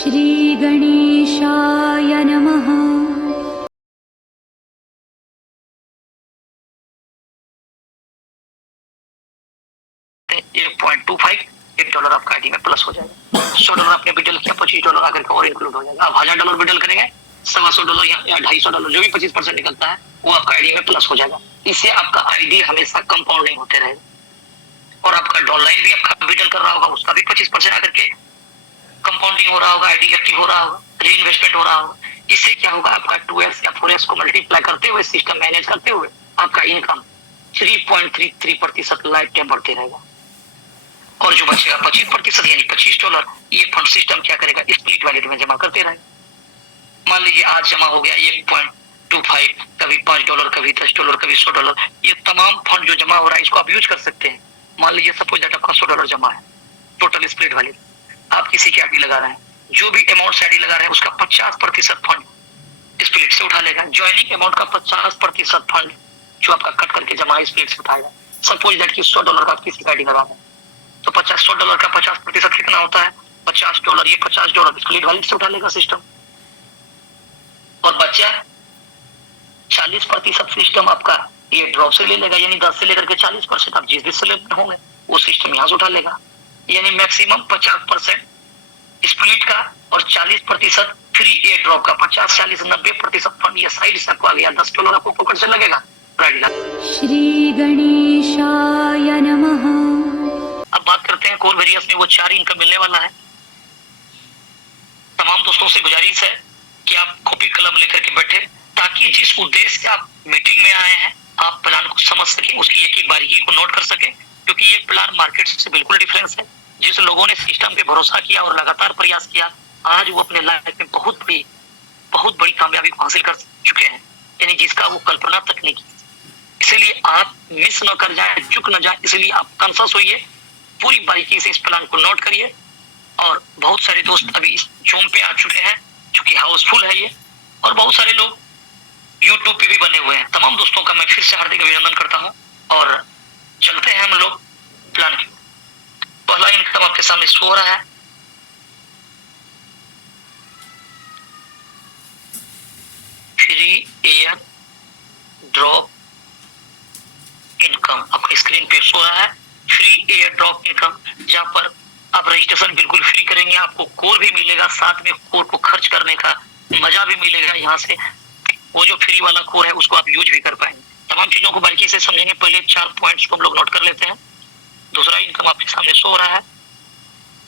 श्री गणेशाय नमः। 1.25 $1 आपका आईडी में प्लस हो जाएगा। $100 आपने बिडल किया, $25 आकर के और इंक्लूड हो जाएगा। आप $1000 बिडल करेंगे, $125 या $250 जो भी 25% निकलता है वो आपका आईडी में प्लस हो जाएगा। इससे आपका आईडी हमेशा कंपाउंडिंग होते रहेगा और आपका डॉलर भी आपका बिडल कर रहा होगा, उसका भी 25% आकर के कंपाउंडिंग हो रहा होगा, आईडी एक्टिव हो रहा होगा, री इन्वेस्टमेंट हो रहा होगा। इससे क्या होगा, आपका 2x या 4x को मल्टीप्लाई करते हुए, सिस्टम मैनेज करते हुए आपका इनकम 3.33% लाइफ टाइम बढ़ते रहेगा। और जो बचेगा 25% यानी $25, ये फंड सिस्टम क्या करेगा, स्प्लिट वैलेट में जमा करते रहेगा। मान लीजिए आज जमा हो गया 1.25, कभी $5, कभी $10, कभी $100। ये तमाम फंड जो जमा हो रहा है इसको आप यूज कर सकते हैं। मान लीजिए सपोज दैट आपका $100 जमा है, टोटल स्प्लिट वैलेट, आप किसी की आईडी लगा रहे हैं, जो भी अमाउंट आईडी लगा रहे हैं उसका 50% फंड स्प्लिट से उठा लेगा। ज्वाइनिंग अमाउंट का 50% फंड जो आपका कट करके जमा स्प्लिट से उठाएगा। सपोज दैट कि $100 का किसी का आईडी लगा रहे हैं तो $100 का 50% कितना होता है, $50। ये $50 स्प्लिट वैलेट से उठा लेगा सिस्टम। और बचा 40% सिस्टम आपका ये ड्रॉप से ले लेगा, यानी 10 से लेकर के 40% आप जिस दिन सेलेक्ट होंगे वो सिस्टम यहाँ से उठा लेगा। यानी मैक्सिमम 50% स्प्लिट का और 40% फ्री एयर ड्रॉप का। 50, 40, 90% फंड ये साइड से आपको आ गया। $10 आपको पॉकेट से लगेगा। श्री गणेशाय नमः। अब बात करते हैं कोर वेरियस में वो 4 इनकम मिलने वाला है। तमाम दोस्तों से गुजारिश है कि आप कॉपी कलम लेकर के बैठे, ताकि जिस उद्देश्य से आप मीटिंग में आए हैं आप प्लान को समझ सकें, उसकी एक एक बारीकी को नोट कर सकें। क्योंकि ये प्लान मार्केट से बिल्कुल डिफरेंस है। जिस लोगों ने सिस्टम पे भरोसा किया और लगातार प्रयास किया, आज वो अपने लाइफ में बहुत बड़ी कामयाबी को हासिल कर चुके हैं, यानी जिसका वो कल्पना तक नहीं की। इसलिए आप मिस न कर जाए, चुक न जाए, इसलिए आप कॉन्शियस होइए, पूरी बारीकी से इस प्लान को नोट करिए। और बहुत सारे दोस्त अभी इस जूम पे आ चुके हैं, चूंकि हाउसफुल है ये, और बहुत सारे लोग यूट्यूब पे भी बने हुए हैं। तमाम दोस्तों का मैं फिर से हार्दिक अभिनंदन करता हूँ। और चलते हैं हम लोग प्लान की। पहला इनकम आपके सामने शो हो रहा है, फ्री एयर ड्रॉप इनकम आपकी स्क्रीन पे शो रहा है। फ्री एयर ड्रॉप इनकम, जहां पर आप रजिस्ट्रेशन बिल्कुल फ्री करेंगे, आपको कोर भी मिलेगा, साथ में कोर को खर्च करने का मजा भी मिलेगा। यहाँ से वो जो फ्री वाला कोर है उसको आप यूज भी कर पाएंगे। तमाम चीजों को बारीकी से समझेंगे। पहले 4 पॉइंट्स को हम लोग नोट कर लेते हैं। दूसरा इनकम आपके सामने शो हो रहा है,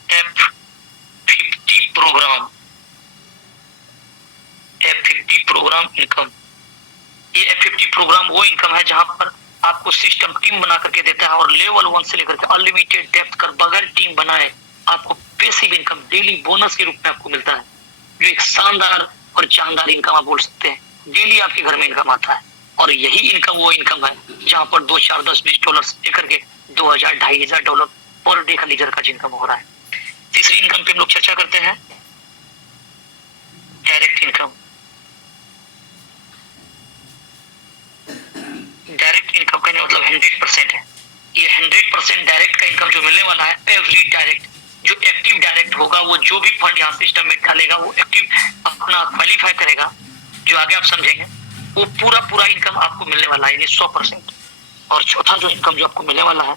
F50 programme, F50 programme income. ये F50 प्रोग्राम वो इनकम है जहां पर आपको सिस्टम टीम बना करके देता है और लेवल 1 से लेकर के अनलिमिटेड डेप्थ कर बगैर टीम बनाए आपको पैसिव इनकम डेली बोनस के रूप में आपको मिलता है, जो एक शानदार और जानदार इनकम आप बोल सकते हैं। डेली आपके घर में इनकम आता है और यही इनकम वो इनकम है जहां पर 2, 4, 10, $20 से लेकर के $2000, $2500 पर डे का लीजर का इनकम हो रहा है। तीसरी इनकम पे हम लोग चर्चा करते हैं, डायरेक्ट इनकम। डायरेक्ट इनकम का मतलब 100% है। ये 100% डायरेक्ट का इनकम जो मिलने वाला है, एवरी डायरेक्ट जो एक्टिव डायरेक्ट होगा, वो जो भी फंड यहाँ सिस्टम में डालेगा वो एक्टिव अपना क्वालिफाई करेगा, जो आगे आप समझेंगे, वो पूरा इनकम आपको मिलने वाला है, यानी 100%। और चौथा जो इनकम जो आपको मिलने वाला है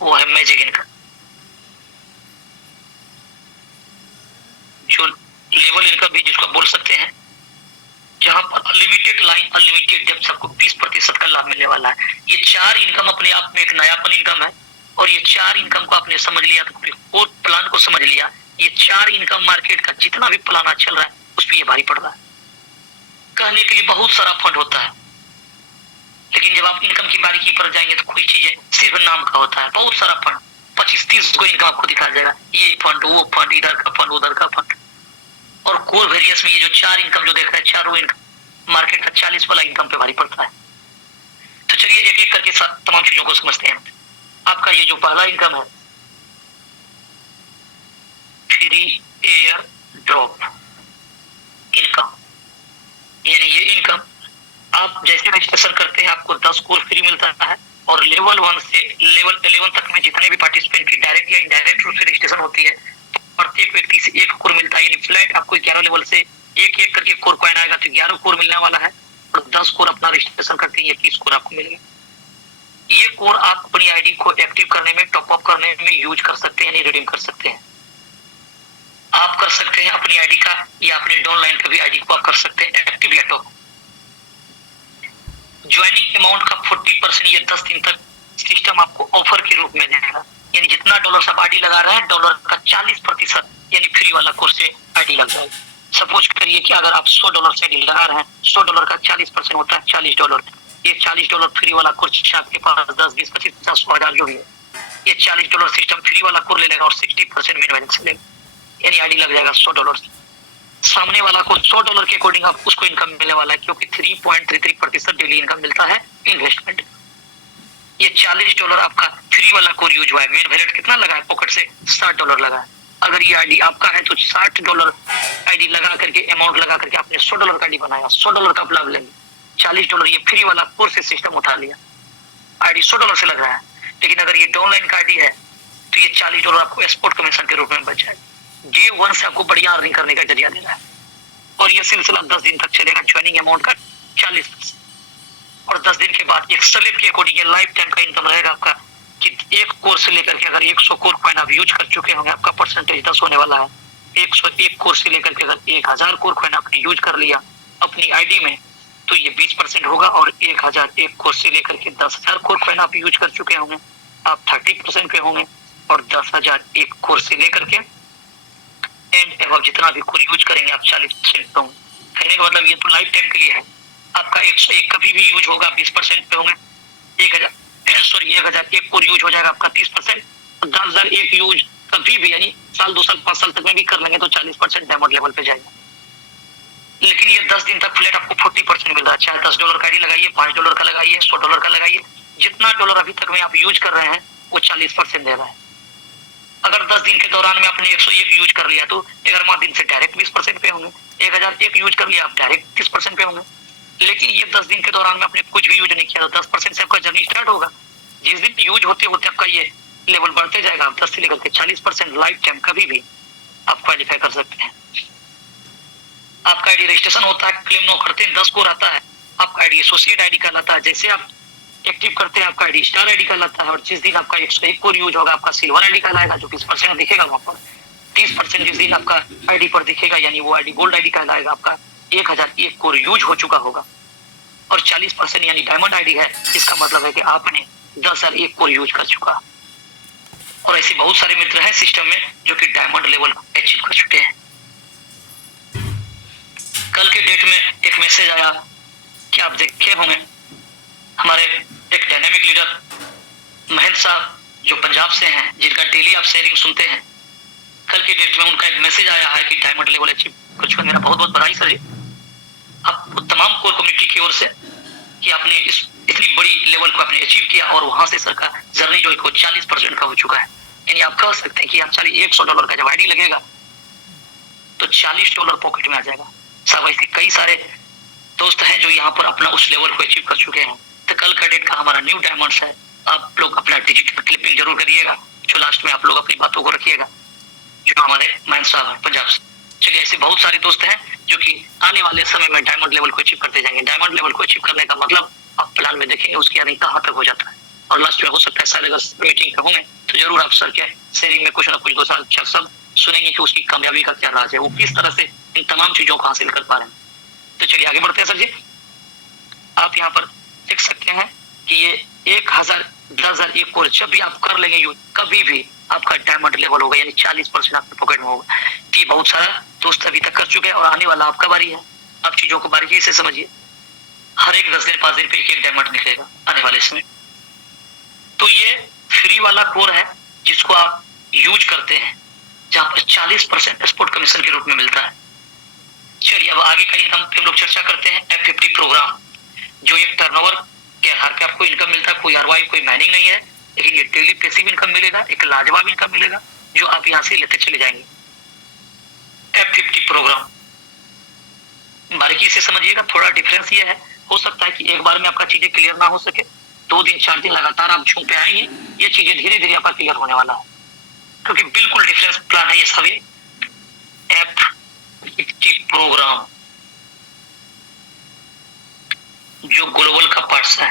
वो है मैजिक इनकम, जो लेवल इनकम भी जिसको बोल सकते हैं, जहां पर अनलिमिटेड लाइन, अनलिमिटेड डेप्थ सबको 20% का लाभ मिलने वाला है। ये 4 इनकम अपने आप में एक नयापन इनकम है और ये 4 इनकम को आपने समझ लिया तो पूरे प्लान को समझ लिया। ये 4 इनकम मार्केट का जितना भी प्लान आज चल रहा है उस पर ये भारी पड़ रहा है। कहने के लिए बहुत सारा फंड होता है, लेकिन जब आप इनकम की बारीकी पर जाएंगे तो कुछ चीजें सिर्फ नाम का होता है। बहुत सारा फंड, 25-30 को इनकम आपको दिखाया जाएगा, ये फंड, वो फंड, इधर का फंड, उधर का फंड। और कोर वेरियस में ये जो 4 इनकम जो देख रहे हैं, चारों इनकम मार्केट का 40 वाला इनकम पे भारी पड़ता है। तो चलिए एक एक करके तमाम चीजों को समझते हैं। आपका ये जो पहला इनकम है, फ्री एयर ड्रॉप इनकम, यानी ये इनकम आप जैसे रजिस्ट्रेशन करते हैं आपको 10 कोर फ्री मिलता है और लेवल 1 से लेवल 11 तक में जितने भी पार्टिसिपेंट की डायरेक्ट या इनडायरेक्ट रूप से रजिस्ट्रेशन होती है, प्रत्येक व्यक्ति पे आपको 11 लेवल से एक एक करके कोर कॉइन आएगा, तो 11 कोर मिलने वाला है और 10 कोर अपना रजिस्ट्रेशन करके 21 कोर आपको मिलेगा। ये कोर आप अपनी आईडी को एक्टिव करने में, टॉपअप करने में यूज कर सकते हैं, यानी रिडीम कर सकते हैं। आप कर सकते हैं अपनी आईडी का या अपने डाउनलाइन का भी आईडी को आप कर सकते हैं एक्टिव या टॉप। ज्वाइनिंग अमाउंट का 40% ये 10 दिन तक सिस्टम आपको ऑफर के रूप में देगा, यानी जितना डॉलर आप आईडी लगा रहे हैं डॉलर का 40% यानी फ्री वाला कोर्स से आईडी लग जाएगा। सपोज करिए कि अगर आप $100 से आईडी लगा रहे हैं, $100 का 40% होता है $40। ये $40 फ्री वाला कोर्स आपके पास 10, 20, 25, 50, 100 जो भी है, ये $40 सिस्टम फ्री वाला कोर्स ले लेगा और 60% मेन बैलेंस लेगा, यानी आईडी लग जाएगा $100। सामने वाला को $100 के अकॉर्डिंग आप उसको इनकम मिलने वाला है, क्योंकि 3.33% डेली इनकम मिलता है इन्वेस्टमेंट। ये $40 आपका फ्री वाला कोर यूज हुआ है। मेन वैलेट कितना लगा है पॉकेट से? $60 लगा है। अगर ये आईडी आपका है तो $60 आईडी लगा करके, अमाउंट लगा करके आपने $100 का आईडी बनाया, $100 का लाभ लेंगे। $40 ये फ्री वाला कोर्स से सिस्टम उठा लिया, आईडी $100 से लग रहा है। लेकिन अगर ये डाउनलाइन का आईडी है तो ये $40 आपको एक्सपोर्ट कमीशन के रूप में बच जाएगा। J1 से आपको बढ़िया अर्निंग करने का जरिया दे रहा है और ये सिलसिला 10 दिन तक चलेगा। ज्वाइनिंग अमाउंट का 40% और 10 दिन के बाद एक स्लिप के अकॉर्डिंग लाइफ टाइम का इनकम रहेगा आपका कि एक कोर्स से लेकर के अगर 100 कोर कॉइन आप यूज कर चुके होंगे, आपका परसेंटेज 10 होने वाला है। 101 कोर्स से लेकर के अगर 1000 कोर कॉइन आपने यूज कर लिया अपनी आईडी में तो ये 20% होगा और 1001 कोर्स से लेकर के 10,000 कोर कॉइन आप यूज कर चुके होंगे, आप 30% पे होंगे और 10,001 कोर्स से लेकर के एंड अब जितना भी कोर यूज करेंगे आप 40% पे होंगे। कहने का मतलब ये तो लाइफ टाइम के लिए है। आपका 101 कभी भी यूज होगा 20% पे होंगे, 1001 कोर यूज हो जाएगा आपका 30%, 10,001 यूज कभी भी यानी साल 2 साल 5 साल तक में भी कर लेंगे तो 40% डायमंड लेवल पे जाएगा। लेकिन ये 10 दिन तक फ्लैट आपको 40% मिल रहा है, चाहे $10 का आईडी लगाइए, $5 का लगाइए, $100 का लगाइए, जितना डॉलर अभी तक में आप यूज कर रहे हैं वो 40% दे रहा है। अगर 10 दिन के दौरान में आपने 101 यूज कर लिया तो 11वां दिन से डायरेक्ट 20% पे होंगे, 1001 यूज कर लिया आप डायरेक्ट 30% पे होंगे। लेकिन ये 10 दिन के दौरान में आपने कुछ भी यूज नहीं किया तो 10% से आपका जर्नी स्टार्ट होगा। जिस दिन यूज होते होते आपका ये लेवल बढ़ते जाएगा, 10 से लेकर के 40% लाइफ टाइम कभी भी आप क्वालिफाई कर सकते हैं। आपका आईडी रजिस्ट्रेशन होता है, क्लेम नो करते हैं 10 कोर आता है, आपका आईडी एसोसिएट आईडी कहलाता है। जैसे आप एक्टिव करते हैं आपका आईडी स्टार आईडी कहलाता है और जिस दिन आपका 101 कोर यूज होगा आपका सिल्वर आईडी कहलाएगा जो 20% दिखेगा वहां पर। 30% जिस दिन आपका आईडी पर दिखेगा यानी वो आईडी गोल्ड आईडी कहलाएगा, आपका 1001 कोर यूज हो चुका होगा। और 40% यानी डायमंड आईडी है, इसका मतलब है कि आपने 10,001 कोर यूज कर चुका। और ऐसे बहुत सारे मित्र हैं सिस्टम में जो कि डायमंड लेवल को अचीव कर चुके हैं। कल के डेट में एक मैसेज आया कि आप देखे होंगे, हमारे एक डायनेमिक लीडर महेंद्र साहब जो पंजाब से हैं, जिनका डेली आप शेयरिंग सुनते हैं, कल के डेट में उनका एक मैसेज आया है कि डायमंड लेवल अचीव कर चुका। मेरा बहुत बहुत बधाई सर आप तमाम कोर कम्युनिटी की ओर से कि आपने इतनी बड़ी लेवल को आपने अचीव किया और वहां से सर का जर्नी जो है 40% का हो चुका है। यानी आप कह सकते हैं कि आप चलिए $100 का जब आईडी लगेगा तो $40 पॉकेट में आ जाएगा। सब ऐसे कई सारे दोस्त हैं जो यहाँ पर अपना उस लेवल को अचीव कर चुके हैं। तो कल का डेट का हमारा न्यू डायमंड्स है, आप लोग अपना डिजिटल क्लिपिंग जरूर करिएगा, जो लास्ट में आप लोग अपनी बातों को रखिएगा, जो हमारे महेंद्र साहब हैं पंजाब से। चलिए ऐसे बहुत सारे दोस्त हैं जो कि आने वाले समय में डायमंड लेवल को अचीव करते जाएंगे। डायमंड लेवल को अचीव करने का मतलब आप प्लान में देखेंगे उसकी यानी कहाँ तक हो जाता है और लास्ट में हो सकता है शायद अगर मीटिंग होंगे तो जरूर आप सर के शेयरिंग में कुछ ना कुछ 2 साल 4 साल सुनेंगे कि उसकी कामयाबी का क्या राज है, वो किस तरह से इन तमाम चीजों को हासिल कर पा रहे हैं। तो चलिए आगे बढ़ते हैं सर जी। आप यहाँ पर देख सकते हैं कि ये 1000 10,001 कोर जब भी आप कर लेंगे यूज कभी भी आपका डायमंड लेवल होगा, यानी 40% आपके पॉकेट में होगा। कि बहुत सारा दोस्त अभी तक कर चुके हैं और आने वाला आपका बारी है। आप चीजों को बारीकी से समझिए, हर एक 10 दिन 5 दिन पे एक डायमंड निकलेगा आने वाले समय। तो ये फ्री वाला कोर है जिसको आप यूज करते हैं, जहां पर 40% एक्सपोर्ट कमीशन के रूप में मिलता है। चलिए अब आगे का इनकम पे हम लोग चर्चा करते हैं। F50 प्रोग्राम जो एक टर्नओवर के आधार पे आपको इनकम मिलता है, कोई ROI कोई माइनिंग नहीं है, लेकिन ये डेली पैसिव इनकम मिलेगा, एक लाजवाब इनकम मिलेगा जो आप यहाँ से लेते चले जाएंगे। F50 प्रोग्राम बारीकी से समझिएगा, थोड़ा डिफरेंस ये है, हो सकता है कि एक बार में आपका चीजें क्लियर ना हो सके, 2 दिन 4 दिन लगातार आप झूम पे आएंगे, ये चीजें धीरे धीरे आपका क्लियर होने वाला है, क्योंकि बिल्कुल डिफरेंस प्लान है ये सभी। प्रोग्राम जो ग्लोबल का पार्ट्स है,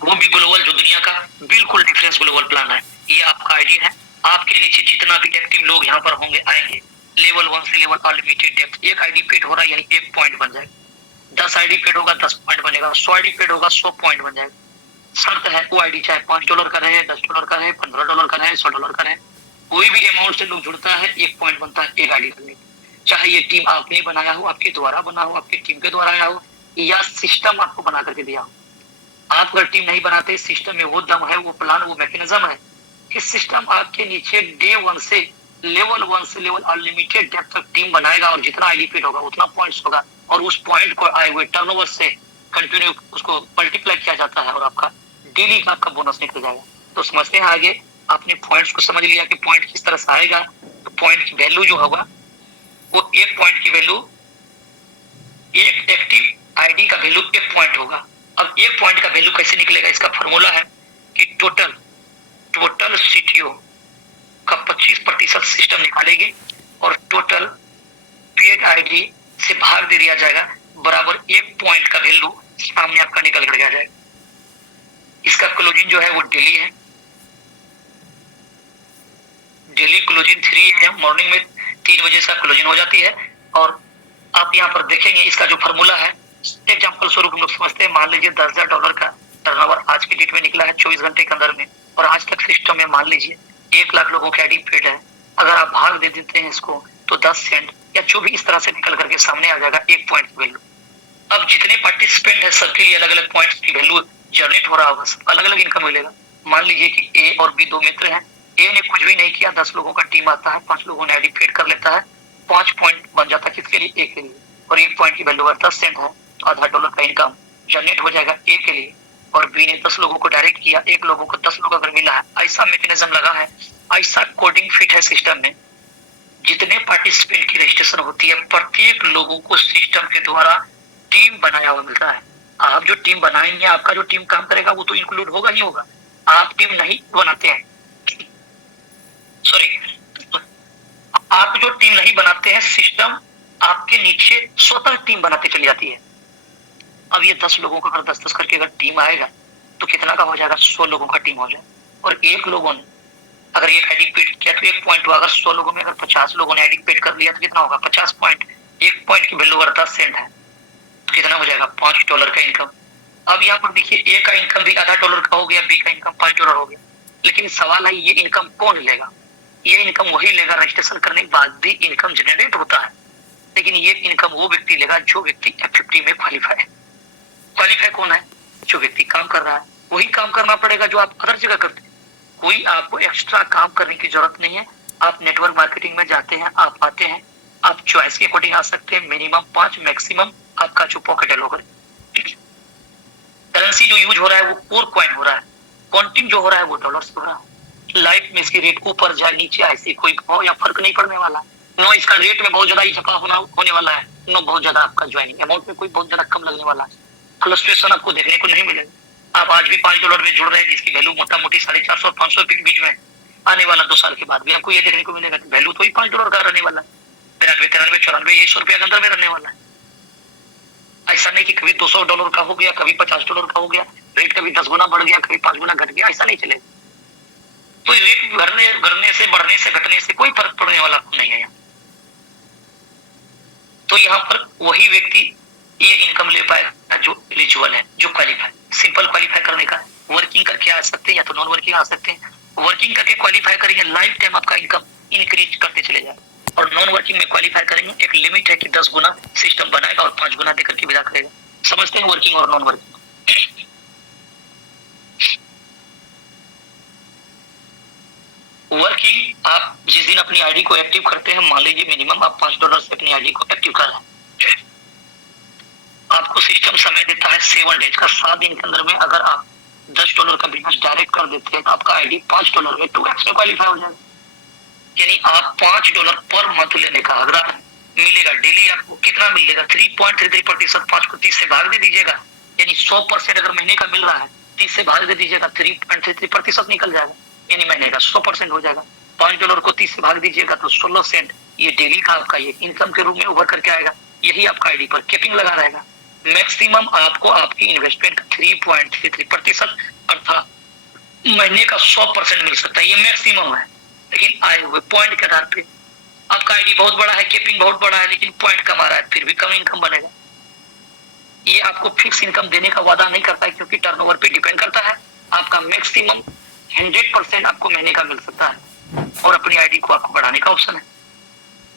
वो भी ग्लोबल जो दुनिया का बिल्कुल डिफरेंस ग्लोबल प्लान है। ये आपका आईडी है। आपके नीचे जितना भी एक्टिव लोग यहाँ पर होंगे आएंगे, लेवल 1 से लेवल अनलिमिटेड डेप्थ। एक आईडी पेड हो रहा है यानी 1 पॉइंट बन जाएगा। 10 आईडी पेड होगा 10 पॉइंट बनेगा। 100 आईडी पेड होगा 100 पॉइंट बन जाएगा। शर्त है वो आईडी चाहे $5 का रहे, $10 का रहे, $15 का रहे, $100 का रहे, कोई भी अमाउंट से लोग जुड़ता है 1 पॉइंट बनता है एक आईडी करने। चाहे ये टीम आपने बनाया हो, आपके द्वारा बना हो, आपकी टीम के द्वारा आया हो, या सिस्टम आपको बना करके दिया हो। आप अगर टीम नहीं बनाते, सिस्टम में वो दम है, वो प्लान, वो मैकेनिज्म है कि सिस्टम आपके नीचे डे 1 से लेवल अनलिमिटेड डेप्थ तक टीम बनाएगा और जितना आईडी पेड होगा उतना पॉइंट्स होगा और उस पॉइंट को आए हुए टर्नओवर से कंटिन्यू उसको मल्टीप्लाई किया जाता है और आपका डेली का आपका बोनस निकल जाएगा। तो समझते हैं आगे। आपने पॉइंट्स को समझ लिया कि पॉइंट किस तरह से आएगा। तो पॉइंट की वैल्यू जो होगा वो 1 पॉइंट की वैल्यू, एक एक्टिव आईडी का वैल्यू 1 पॉइंट होगा। अब 1 पॉइंट का वैल्यू कैसे निकलेगा? इसका फॉर्मूला है कि टोटल सीटीओ का 25% सिस्टम निकालेगी और टोटल पेड आईडी से भाग दे दिया जाएगा, बराबर 1 पॉइंट का वैल्यू सामने आपका निकल कर आ जाएगा। इसका क्लोजिंग जो है वो डेली है। डेली क्लोजिंग 3 AM मॉर्निंग में 3 बजे से क्लोजिंग हो जाती है। और आप यहाँ पर देखेंगे इसका जो फॉर्मूला है, एग्जाम्पल स्वरूप लोग समझते हैं। मान लीजिए $10,000 का टर्नओवर आज की डेट में निकला है 24 घंटे के अंदर में, और आज तक सिस्टम में मान लीजिए 1 लाख लोगों के आईडी पेड है। अगर आप भाग दे देते हैं इसको तो 10 सेंट या जो भी इस तरह से निकल करके सामने आ जाएगा 1 पॉइंट की वैल्यू। अब जितने पार्टिसिपेंट है सबके लिए अलग अलग पॉइंट्स की वैल्यू जनरेट हो रहा होगा, सबका अलग अलग इनकम मिलेगा। मान लीजिए कि ए और बी 2 मित्र हैं। ए ने कुछ भी नहीं किया, 10 लोगों का टीम आता है, 5 लोगों ने आईडी पेड कर लेता है, 5 पॉइंट बन जाता है किसके लिए? ए के लिए। और 1 पॉइंट की वैल्यू 10 सेंट है, तो $0.5 का इनकम जनरेट हो जाएगा ए के लिए। और बी ने 10 लोगों को डायरेक्ट किया, 1 लोगों को 10 लोग अगर मिला है, ऐसा मैकेनिज्म लगा है, ऐसा कोडिंग फिट है सिस्टम में। जितने पार्टिसिपेंट की रजिस्ट्रेशन होती है, प्रत्येक लोगों को सिस्टम के द्वारा टीम बनाया हुआ मिलता है। आप जो टीम बनाएंगे, आपका जो टीम काम करेगा वो तो इंक्लूड होगा ही होगा। आप टीम नहीं बनाते हैं, सॉरी, आप जो टीम नहीं बनाते हैं, सिस्टम आपके नीचे स्वतः टीम बनाते चली जाती है। अब ये 10 लोगों का अगर 10-10 करके अगर टीम आएगा तो कितना का हो जाएगा? 100 लोगों का टीम हो जाए। और 1 लोगों ने अगर एक आईडी पेड किया तो 1 पॉइंट हुआ। अगर 100 लोगों में अगर 50 लोगों ने आईडी पेड कर लिया तो कितना होगा? 50 पॉइंट। 1 पॉइंट की वैल्यू अगर 10 सेंट है तो कितना हो जाएगा? $5 का इनकम। अब यहाँ पर देखिए, ए का इनकम भी $0.5 का हो गया, बी का इनकम $5 हो गया। लेकिन सवाल है ये इनकम कौन लेगा? ये इनकम वही लेगा, रजिस्ट्रेशन करने के बाद भी इनकम जनरेट होता है, लेकिन ये इनकम वो व्यक्ति लेगा जो व्यक्ति F50 में क्वालिफाई है। क्वालिफाई कौन है? जो व्यक्ति काम कर रहा है। वही काम करना पड़ेगा जो आप अदर जगह करते हैं। कोई आपको एक्स्ट्रा काम करने की जरूरत नहीं है। आप नेटवर्क मार्केटिंग में जाते हैं, आप आते हैं, आप चॉइस के अकॉर्डिंग आ सकते हैं। मिनिमम 5, मैक्सिमम आपका जो पॉकेट अलो करे। करेंसी जो यूज हो रहा है वो कोर कॉइन हो रहा है, काउंटिंग जो हो रहा है वो डॉलर्स हो रहा है। लाइफ में इसकी रेट ऊपर जाए नीचे ऐसे कोई भाव या फर्क नहीं पड़ने वाला। नो, इसका रेट में बहुत ज्यादा इजाफा होने वाला है, नो बहुत ज्यादा आपका ज्वाइनिंग अमाउंट में कोई बहुत ज्यादा कम लगने वाला है। फ्लक्चुएशन आपको देखने को नहीं मिलेगा। आप आज भी $5 में जुड़ रहे हैं जिसकी वैल्यू मोटा मोटी 450 और 500 के बीच में, आने वाला 2 साल के बाद भी आपको ये देखने को मिलेगा वैल्यू तो ही $5 का रहने वाला है। 93, 93, 94, ₹100 के अंदर में रहने वाला है। ऐसा नहीं कि कभी $200 का हो गया, कभी $50 का हो गया, रेट कभी 10 गुना बढ़ गया, कभी 5 गुना घट गया, ऐसा नहीं चलेगा। तो रेट बढ़ने से, बढ़ने से, घटने से कोई फर्क पड़ने वाला नहीं है यहाँ। तो यहाँ पर वही व्यक्ति ये इनकम ले पाएगा जो एलिजिबल है, जो क्वालिफाई। सिंपल क्वालिफाई करने का, वर्किंग करके आ सकते हैं या तो नॉन वर्किंग आ सकते हैं। वर्किंग करके क्वालिफाई करेंगे, लाइफ टाइम आपका इनकम इंक्रीज करते चले जाएगा। और नॉन वर्किंग में क्वालिफाई करेंगे, एक लिमिट है कि 10 गुना सिस्टम बनाएगा और 5 गुना देकर के विदा करेगा। समझते हैं वर्किंग और नॉन वर्किंग। वर्किंग, आप जिस दिन अपनी आईडी को एक्टिव करते हैं, मान लीजिए मिनिमम आप $5 से अपनी आईडी को एक्टिव कर रहे हैं, आपको सिस्टम समय देता है 7 डेज का। 7 दिन के अंदर में अगर आप $10 का बिजनेस डायरेक्ट कर देते हैं तो आपका आईडी $5 में 2x में क्वालिफाई हो जाएगा। यानी आप $5 पर मंथ लेने का अगर मिलेगा, डेली आपको कितना मिलेगा? 3.33%। 5 को 30 से भाग दे दीजिएगा, यानी 100% अगर महीने का मिल रहा है, 30 से भाग दे दीजिएगा, 3.33% निकल जाएगा, यानी महीने का 100% हो जाएगा। $5 को 30 से भाग दीजिएगा तो 16 सेंट ये डेली का आपका ये इनकम के रूप में उभर करके आएगा। यही आपका आईडी पर कैपिंग लगा रहेगा। मैक्सिमम आपको आपकी इन्वेस्टमेंट का 3.33% अर्थात महीने का 100% मिल सकता है, ये मैक्सिमम है। लेकिन आए हुए पॉइंट के आधार पे आपका आईडी बहुत बड़ा है, कैपिंग बहुत बड़ा है, लेकिन पॉइंट कम आ रहा है, फिर भी कम इनकम बनेगा। ये आपको फिक्स इनकम देने का वादा नहीं करता है, क्योंकि टर्नओवर पे डिपेंड करता है। आपका मैक्सिमम 100% आपको महीने का मिल सकता है और अपनी आईडी को आपको बढ़ाने का ऑप्शन है।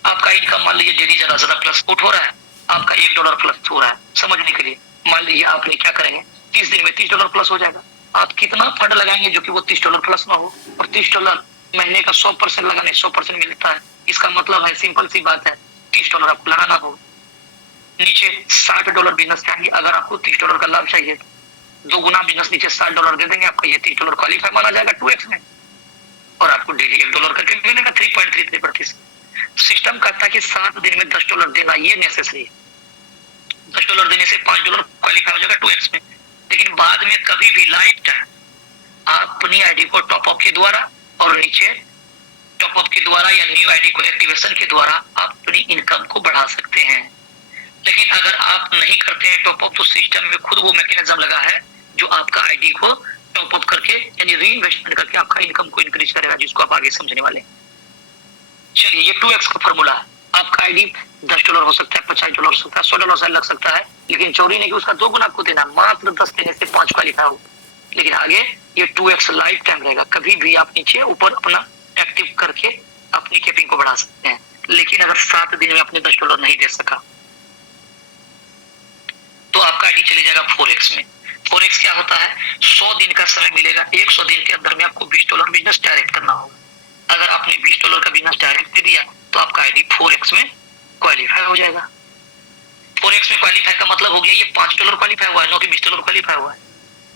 आपका इनकम मान लीजिए डेली ज्यादा प्लस आउट हो रहा है, आपका $1 प्लस हो रहा है। समझने के लिए मान लीजिए आपने क्या करेंगे, 30 दिन में $30 प्लस हो जाएगा। आप कितना फंड लगाएंगे जो कि वो $30 प्लस ना हो, और $30 महीने का 100% लगाने 100% मिलता है। इसका मतलब है, सिंपल सी बात है, $30 आपको लगाना होगा। नीचे $60 बिजनेस चाहिए, अगर आपको $30 का लाभ चाहिए, 2 गुना बिजनेस नीचे $60 दे देंगे, आपका ये $30 क्वालिफाई माना जाएगा 2x में, और आपको डेली $1 करके मिलेगा 3.33%। सिस्टम कहता है कि 7 दिन में $10 देना ये नेसेसरी है। $10 देने से $5 क्वालिफाई हो जाएगा 2x में। लेकिन बाद में कभी भी लाइफ टाइम आप अपनी आईडी को टॉपअप के द्वारा और नीचे टॉपअप के द्वारा या न्यू आईडी को एक्टिवेशन के द्वारा आप अपनी इनकम को बढ़ा सकते हैं। लेकिन अगर आप नहीं करते हैं टॉपअप, तो सिस्टम में खुद वो मैकेनिज्म लगा है जो आपका आईडी को टॉपअप करके यानी री इन्वेस्टमेंट करके आपका इनकम को इंक्रीज करेगा, जिसको आप आगे समझने वाले हैं। चलिए, ये 2x का फॉर्मूला है। आपका आईडी $10 हो सकता है, $50 हो सकता है, $100 से लग सकता है, लेकिन चोरी नहीं कि उसका 2 गुना आपको देना, मात्र 10 देने से 5 क्वालिफाई हो। लेकिन आगे ये 2x लाइफ टाइम रहेगा, कभी भी आप नीचे ऊपर अपना एक्टिव करके अपनी कैपिंग को बढ़ा सकते हैं। लेकिन अगर 7 दिन में आपने $10 नहीं दे सका, तो आपका आईडी चले जाएगा 4x में। 4x क्या होता है, 100 दिन का समय मिलेगा, 100 दिन के अंदर में आपको $20 बिजनेस डायरेक्ट करना होगा। अगर आपने $20 का बिजनेस डायरेक्ट दे दिया, तो आपका आईडी 4x में क्वालिफाई हो जाएगा। 4x में क्वालिफाई का मतलब हो गया, ये $5 क्वालिफाई हुआ है, न कि $20 क्वालिफाई हुआ है।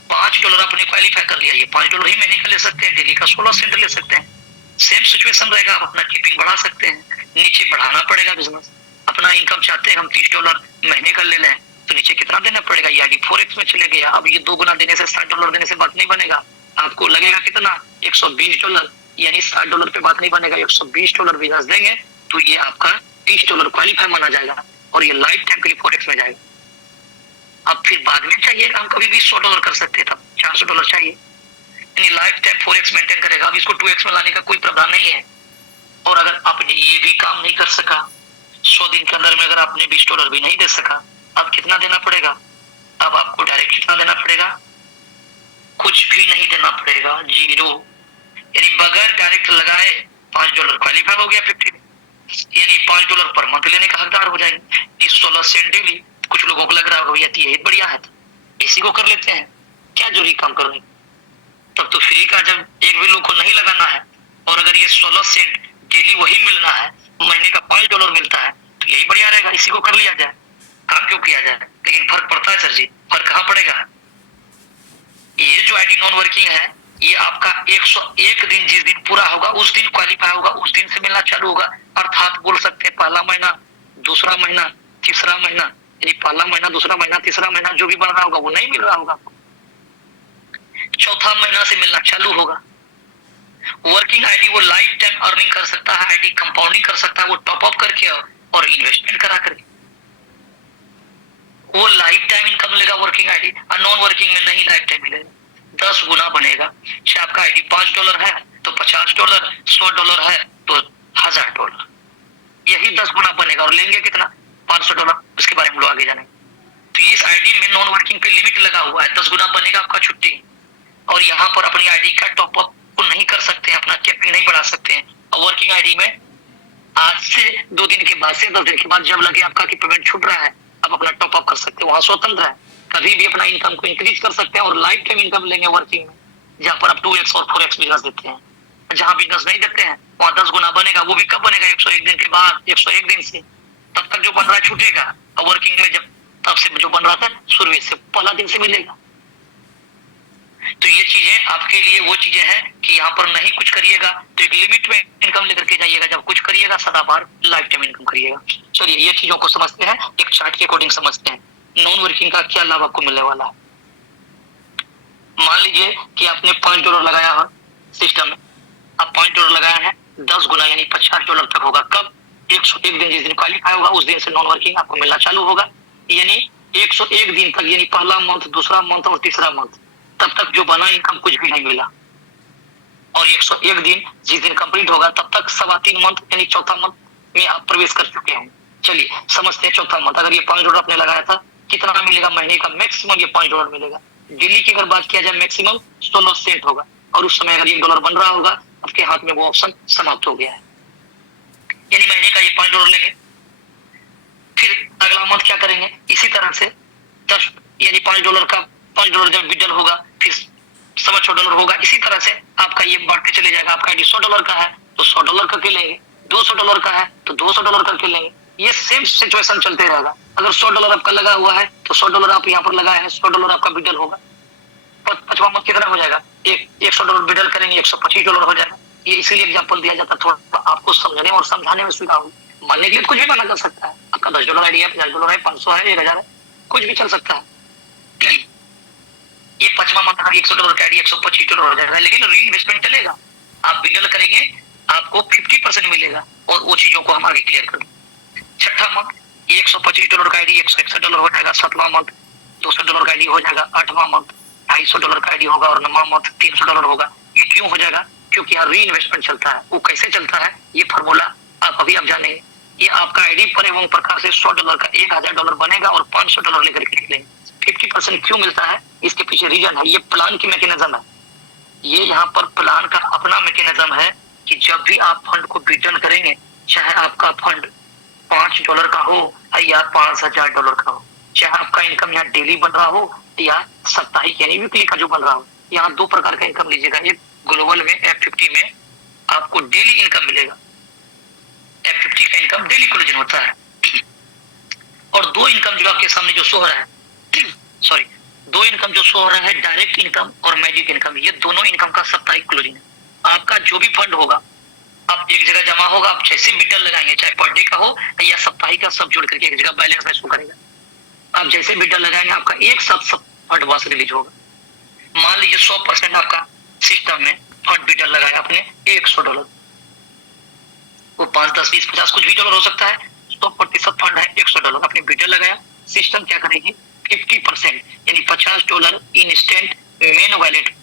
$5 आपने क्वालिफाई कर लिया, ये $5 ही महीने का ले सकते हैं, डेली का 16 सेंट ले सकते हैं। सेम सिचुएशन रहेगा, आप अपना कीपिंग बढ़ा सकते हैं। नीचे बढ़ाना पड़ेगा बिजनेस, अपना इनकम चाहते हैं हम $30 महीने का ले लें, तो नीचे कितना देना पड़ेगा, ये आईडी 4x में चले गया। अब ये 2 गुना देने से $60 देने से बात नहीं बनेगा, आपको लगेगा कितना, $120, यानी $60 पे बात नहीं बनेगा, $120 बिजनेस देंगे तो ये आपका $30 क्वालिफाई माना जाएगा, और ये लाइफ टाइम के लिए 4x में जाएगा। अब फिर बाद में चाहिए, हम कभी भी $100 कर सकते हैं, तब $400 चाहिए, यानी लाइफ टाइम 4x मेंटेन करेगा। अब इसको 2x में लाने का कोई प्रावधान नहीं है। और अगर आपने ये भी काम नहीं कर सका, 100 दिन के अंदर में अगर आपने $20 भी नहीं दे सका, अब कितना देना पड़ेगा, अब आपको डायरेक्ट कितना देना पड़ेगा, कुछ भी नहीं देना पड़ेगा, 0, यानी बगैर डायरेक्ट लगाए $5 क्वालिफाई हो गया 50, यानी $5 पर मंथ लेने का हकदार हो जाएंगे। 16 सेंट डेली। कुछ लोगों को लग रहा होगा भैया यही बढ़िया है, इसी को कर लेते हैं, क्या जरूरी काम करने, तब तो फ्री का जब एक भी लोग को नहीं लगाना है, और अगर ये 16 सेंट डेली वही मिलना है, महीने का $5 मिलता है, तो यही बढ़िया रहेगा, इसी को कर लिया जाए, काम क्यों किया जाए। लेकिन फर्क पड़ता है सर जी, फर्क कहाँ पड़ेगा, ये जो आईडी नॉन वर्किंग है, ये आपका 101 दिन जिस दिन पूरा होगा उस दिन क्वालिफाई होगा, उस दिन से मिलना चालू होगा। अर्थात बोल सकते हैं पहला महीना, दूसरा महीना, तीसरा महीना, यानी पहला महीना, दूसरा महीना, तीसरा महीना जो भी बन रहा होगा वो नहीं मिल रहा होगा, चौथा महीना से मिलना चालू होगा। वर्किंग आईडी वो लाइफ टाइम अर्निंग कर सकता है, आईडी कंपाउंडिंग कर सकता है, वो टॉप अप करके और इन्वेस्टमेंट करा करके वो लाइफ टाइम इनकम मिलेगा वर्किंग आईडी, और नॉन वर्किंग में नहीं लाइफ टाइम मिलेगा, 10 गुना बनेगा। चाहे आपका आईडी $5 है तो $50, $100 है तो $1000, यही 10 गुना बनेगा, और लेंगे कितना, $500, उसके बारे में लोग आगे जानेंगे। तो इस आईडी में नॉन वर्किंग पे लिमिट लगा हुआ है, 10 गुना बनेगा आपका छुट्टी, और यहाँ पर अपनी आईडी का टॉपअप को नहीं कर सकते हैं, अपना कैपिंग नहीं बढ़ा सकते हैं। और वर्किंग आईडी में आज से 2 दिन के बाद से 10 दिन के बाद जब लगे आपका कि पेमेंट छूट रहा है, आप अपना टॉपअप कर सकते हैं, वहां स्वतंत्र है, कभी भी अपना इनकम को इंक्रीज कर सकते हैं, और लाइफ टाइम इनकम लेंगे वर्किंग में, जहाँ पर आप 2x और 4x बिजनेस देते हैं। जहाँ बिजनेस नहीं देते हैं वहां 10 गुना बनेगा, वो भी कब बनेगा, 101 दिन के बाद, 101 दिन से, तब तक जो बन रहा है छूटेगा, और वर्किंग में जब तब से जो बन रहा था शुरू से पहला दिन से मिलेगा। तो ये चीजें आपके लिए वो चीजें हैं कि यहाँ पर नहीं कुछ करिएगा तो एक लिमिट में इनकम लेकर के जाइएगा, जब कुछ करिएगा सदाबहार लाइफ टाइम इनकम करिएगा। चलिए ये चीजों को समझते हैं, एक चार्ट के अकॉर्डिंग समझते हैं नॉन वर्किंग का क्या लाभ आपको मिलने वाला है। मान लीजिए कि आपने $5 लगाया है सिस्टम में, अब $5 लगाया है, 10 गुना यानी $50 तक होगा, कब, 101 दिन जिस दिन क्वालिफाई होगा उस दिन से नॉन वर्किंग आपको मिलना चालू होगा। यानी 101 दिन तक, यानी पहला मंथ, दूसरा मंथ और तीसरा मंथ, तब तक जो बना इनकम कुछ भी नहीं मिला। और 101 दिन जिस दिन कंप्लीट होगा तब तक 3.25 मंथ यानी चौथा मंथ में आप प्रवेश कर चुके हैं। चलिए समझते हैं चौथा मंथ। अगर ये $5 आपने लगाया था, कितना मिलेगा महीने का? मैक्सिमम ये $5 मिलेगा। डेली की अगर बात किया जाए मैक्सिमम 16 सेंट होगा। और उस समय अगर $1 बन रहा होगा, आपके हाथ में वो ऑप्शन समाप्त हो गया है, यानी महीने का ये $5 लेंगे। फिर अगला मंथ क्या करेंगे? इसी तरह से 10 यानी $5 का $5 जब विड्रॉल होगा, फिर $6.25 होगा। इसी तरह से आपका ये बढ़ते चले जाएगा। आपका आईडी $100 का है तो $100 करके लेंगे, $200 का है तो $200 करके लेंगे। ये सेम सिचुएशन चलते रहेगा। अगर $100 आपका लगा हुआ है तो $100 आप यहाँ पर लगाए हैं, $100 आपका विड्रॉल होगा। पांचवा मंथ कितना हो जाएगा? $100 विड्रॉल करेंगे, $125 हो जाएगा। ये इसीलिए एग्जांपल दिया जाता है, थोड़ा आपको समझने और समझाने में सुविधा होगी। मानने के लिए कुछ भी माना जा सकता है। आपका $10 आईडी है, $50 है, 500 है, 1000 है, कुछ भी चल सकता है। ये पांचवा मंथ अगर $100 का आईडी $125 हो जाएगा, लेकिन री इन्वेस्टमेंट चलेगा। आप विड्रॉल करेंगे, आपको 50% मिलेगा, और वो चीजों को हम आगे क्लियर करेंगे। छठा मंथ ये $125 का आईडी $161 हो जाएगा। सातवां मंथ $200 का आईडी हो जाएगा। आठवां मंथ $250 का आईडी होगा, और नौवां मंथ $300 होगा। ये क्यों हो जाएगा? क्योंकि यहाँ री इन्वेस्टमेंट चलता है। वो कैसे चलता है ये फॉर्मूला आप अभी आप जानेंगे। ये आपका आईडी पर एवं प्रकार से $100 का $1000 बनेगा और $500 लेकर के निकलेंगे। 50% क्यों मिलता है? इसके पीछे रीजन है, ये प्लान की मैकेनिज्म है। ये यहाँ पर प्लान का अपना मैकेनिज्म है कि जब भी आप फंड को विड्रॉल करेंगे, चाहे आपका फंड $5 का हो या $5000 का हो, चाहे आपका इनकम यहाँ डेली बन रहा हो या साप्ताहिक यानी वीकली का जो बन रहा हो, यहाँ 2 प्रकार का इनकम लीजिएगा। एक ग्लोबल में F50 में आपको डेली इनकम मिलेगा। F50 का इनकम डेली क्लोजन होता है। और 2 इनकम जो आपके सामने जो शो हो रहा है, सॉरी, 2 इनकम जो शो हो रहा है, डायरेक्ट इनकम और मैजिक इनकम, ये दोनों इनकम का साप्ताहिक क्लोजिंग है। आपका जो भी फंड होगा, आप एक जगह जमा होगा, आप जैसे विड्रॉल लगाएंगे, चाहे पर डे का हो या साप्ताहिक का, सब जोड़ करके एक जगह बैलेंस में शो करेगा। आप जैसे विड्रॉल लगाएंगे, आपका एक साथ सब फंड वहां से रिलीज होगा। मान लीजिए 100% आपका सिस्टम में फंड विड्रॉल लगाया आपने $100, वो 5, 10, 20, 50 कुछ भी डॉलर हो सकता है। 100% फंड है $100, आपने विड्रॉल लगाया। सिस्टम क्या करेगी? 50% यानी $50 इंस्टेंट मेन वैलेट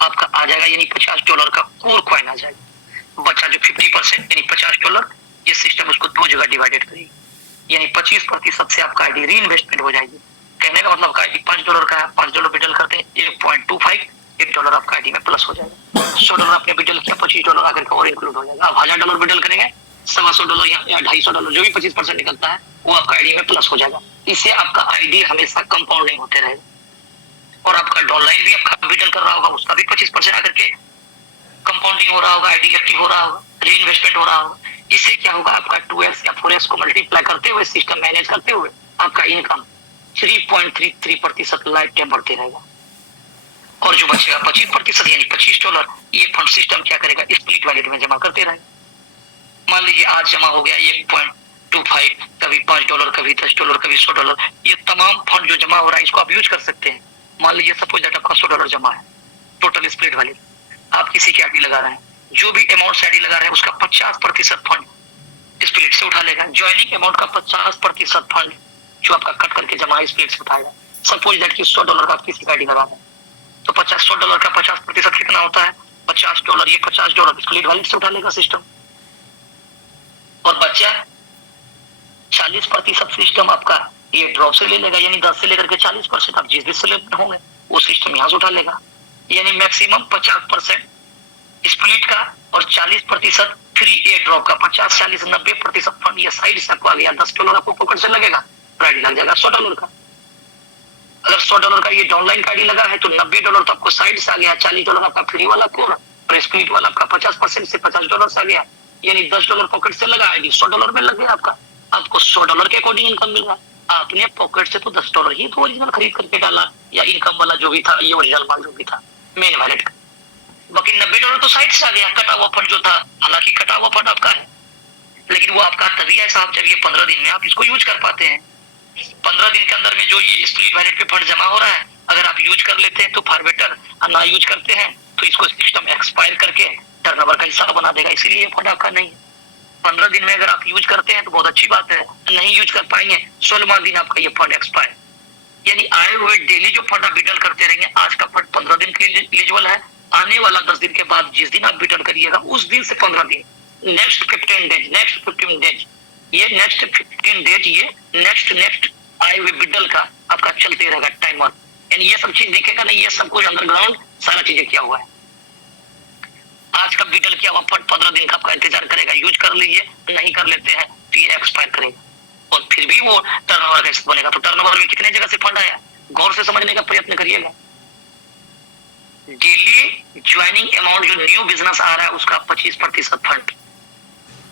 आपका आ जाएगा, यानी $50 का कोर कॉइन आ जाएगा। बचा जो 50% यानी $50, ये सिस्टम उसको 2 जगह डिवाइडेड करेगी, यानी 25% से आपका आईडी री इन्वेस्टमेंट हो जाएगी। कहने का मतलब आईडी $5 का है, $5 विड्रॉल करते हैं, 1.25 $1 आपका आईडी में प्लस हो जाएगा। $100 आपने विड्रॉल किया, $25 आकर के और इंक्लूड हो जाएगा। आप $1000 विड्रॉल करेंगे, $125 या $250 जो भी 25% निकलता है वो आपका आईडी में प्लस हो जाएगा। इससे आपका आईडी हमेशा कंपाउंडिंग होते रहेगा। और आपका डॉनलाइन भी आपका विड्रॉल कर रहा होगा, उसका भी 25% आकर के कंपाउंडिंग हो रहा होगा, आईडी एक्टिव हो रहा होगा, री इन्वेस्टमेंट हो रहा होगा। इससे क्या होगा? आपका 2x या 4x को मल्टीप्लाई करते हुए, सिस्टम मैनेज करते हुए, आपका इनकम 3.33% लाइफ टाइम बढ़ते रहेगा। और जो बचेगा 25% यानी $25, ये फंड सिस्टम क्या करेगा? स्प्लिट वैलेट में जमा करते रहेगा। मान लीजिए आज जमा हो गया 1.25, कभी $5, कभी $10, कभी $100, ये तमाम फंड जो जमा हो रहा है इसको आप यूज कर सकते हैं। मान लीजिए सपोज दैट आपका $100 जमा है, टोटल स्प्लिट वैलेट, आप किसी की आईडी लगा रहे हैं, जो भी अमाउंट से आईडी लगा रहे हैं उसका 50% फंड स्प्लिट से उठा लेगा। ज्वाइनिंग अमाउंट का 50% फंड जो आपका कट करके जमा स्प्लिट से उठाएगा। सपोज दैट कि $100 का आप किसी की आईडी लगा रहे हैं, तो $100 का 50% कितना होता है? $50, ये $50 स्प्लिट वैलेट से उठा लेगा सिस्टम। और बचा 40% सिस्टम आपका ये ड्रॉप से ले लेगा, यानी 10 से लेकर के 40% आप जिस भी सेलेक्ट होंगे वो सिस्टम यहाँ से उठा लेगा। यानी मैक्सिमम 50% स्प्लिट का और 40% फ्री एयर ड्रॉप का। 50, 40, 90% फंड ये साइड से आपको आ गया। $10 आपको पॉकेट से लगेगा, आईडी लग जाएगा $100 का। अगर $100 का ये डाउनलाइन का आईडी लगा है तो $90 तो आपको साइड से आ गया। $40 आपका फ्री वाला कोर और स्प्लिट वाला आपका 50% से $50 से आ गया, यानी $10 पॉकेट से लगा, आईडी $100 में लग गया आपका। आपको $100 के अकॉर्डिंग इनकम मिल रहा है। आपने पॉकेट से तो $10 ही तो ओरिजिनल खरीद करके डाला, या इनकम वाला जो भी था, ये ओरिजिनल माल जो भी था मेन वैलेट का। बाकी $90 तो साइड से आ गया, कटा हुआ फंड जो था। हालांकि कटा हुआ फंड आपका है, लेकिन वो आपका तभी है साहब जब ये 15 दिन में आप इसको यूज कर पाते हैं। 15 दिन के अंदर में जो ये स्प्लिट वैलेट पे फंड जमा हो रहा है, अगर आप यूज कर लेते हैं तो फार बेटर, और ना यूज करते हैं तो इसको सिस्टम एक्सपायर करके टर्नओवर का हिस्सा बना देगा। इसीलिए फंड आपका नहीं है। 15 दिन में अगर आप यूज करते हैं तो बहुत अच्छी बात है, नहीं यूज कर पाएंगे 16वां दिन आपका ये फंड एक्सपायर। यानी आए हुए डेली जो फंड आप विड्रॉल करते रहेंगे, आज का फंड 15 दिन के लिए एलिजिबल है, आने वाला 10 दिन के बाद जिस दिन आप विड्रॉल करिएगा उस दिन से 15 दिन, नेक्स्ट 15 डेज, ये नेक्स्ट 15 डेज, ये नेक्स्ट आए हुए विड्रॉल का आपका चलते रहेगा टाइमर। यानी ये सब चीज दिखेगा नहीं, ये सब कुछ अंडरग्राउंड सारा चीजें किया हुआ है। आज का विड्रॉल किया हुआ फंड 15 दिन का आपका इंतजार करेगा, यूज कर लीजिए, नहीं कर लेते हैं तो ये एक्सपायर करेगा और फिर भी वो टर्नओवर कैसे बनेगा। तो टर्नओवर में कितने जगह से फंड आया, गौर से समझने का प्रयत्न करिएगा। डेली ज्वाइनिंग अमाउंट जो न्यू बिजनेस आ रहा है उसका 25% फंड,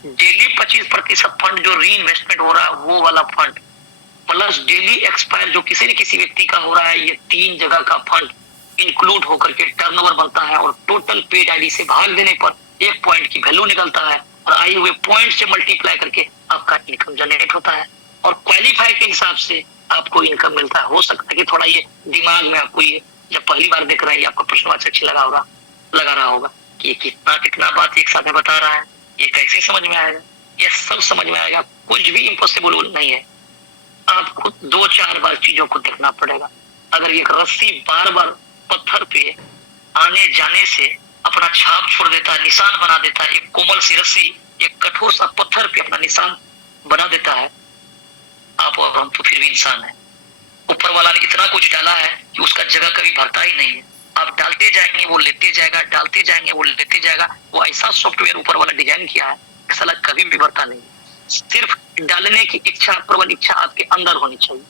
डेली 25% फंड जो री इन्वेस्टमेंट हो रहा है वो वाला फंड, प्लस डेली एक्सपायर जो किसी न किसी व्यक्ति का हो रहा है, ये 3 जगह का फंड इंक्लूड होकर के टर्नओवर बनता है और टोटल पेड आईडी से भाग देने पर 1 पॉइंट की वैल्यू निकलता है और आए हुए पॉइंट से मल्टीप्लाई करके आपका इनकम जनरेट होता है और क्वालिफाई के हिसाब से आपको इनकम मिलता है। हो सकता है कि थोड़ा ये दिमाग में आपको ये जब पहली बार देख रहे हैं आपका प्रश्नवाचक अच्छा लगा रहा होगा कि ये कितना बात एक साथ में बता रहा है, ये कैसे समझ में आएगा। ये सब समझ में आएगा, कुछ भी इम्पॉसिबल नहीं है। आपको 2-4 बार चीजों को देखना पड़ेगा। अगर ये रस्सी बार बार पत्थर पे आने जाने से अपना छाप छोड़ देता है, निशान बना देता है, एक कोमल सी रस्सी एक कठोर सा पत्थर पे अपना निशान बना देता है, आप और हम तो फिर भी इंसान है। ऊपर वाला ने इतना कुछ डाला है कि उसका जगह कभी भरता ही नहीं है। आप डालते जाएंगे वो लेते जाएगा, डालते जाएंगे वो लेते जाएगा। वो ऐसा सॉफ्टवेयर ऊपर वाला डिजाइन किया है साला कभी भी भरता नहीं। सिर्फ डालने की इच्छा, प्रबल इच्छा आपके अंदर होनी चाहिए।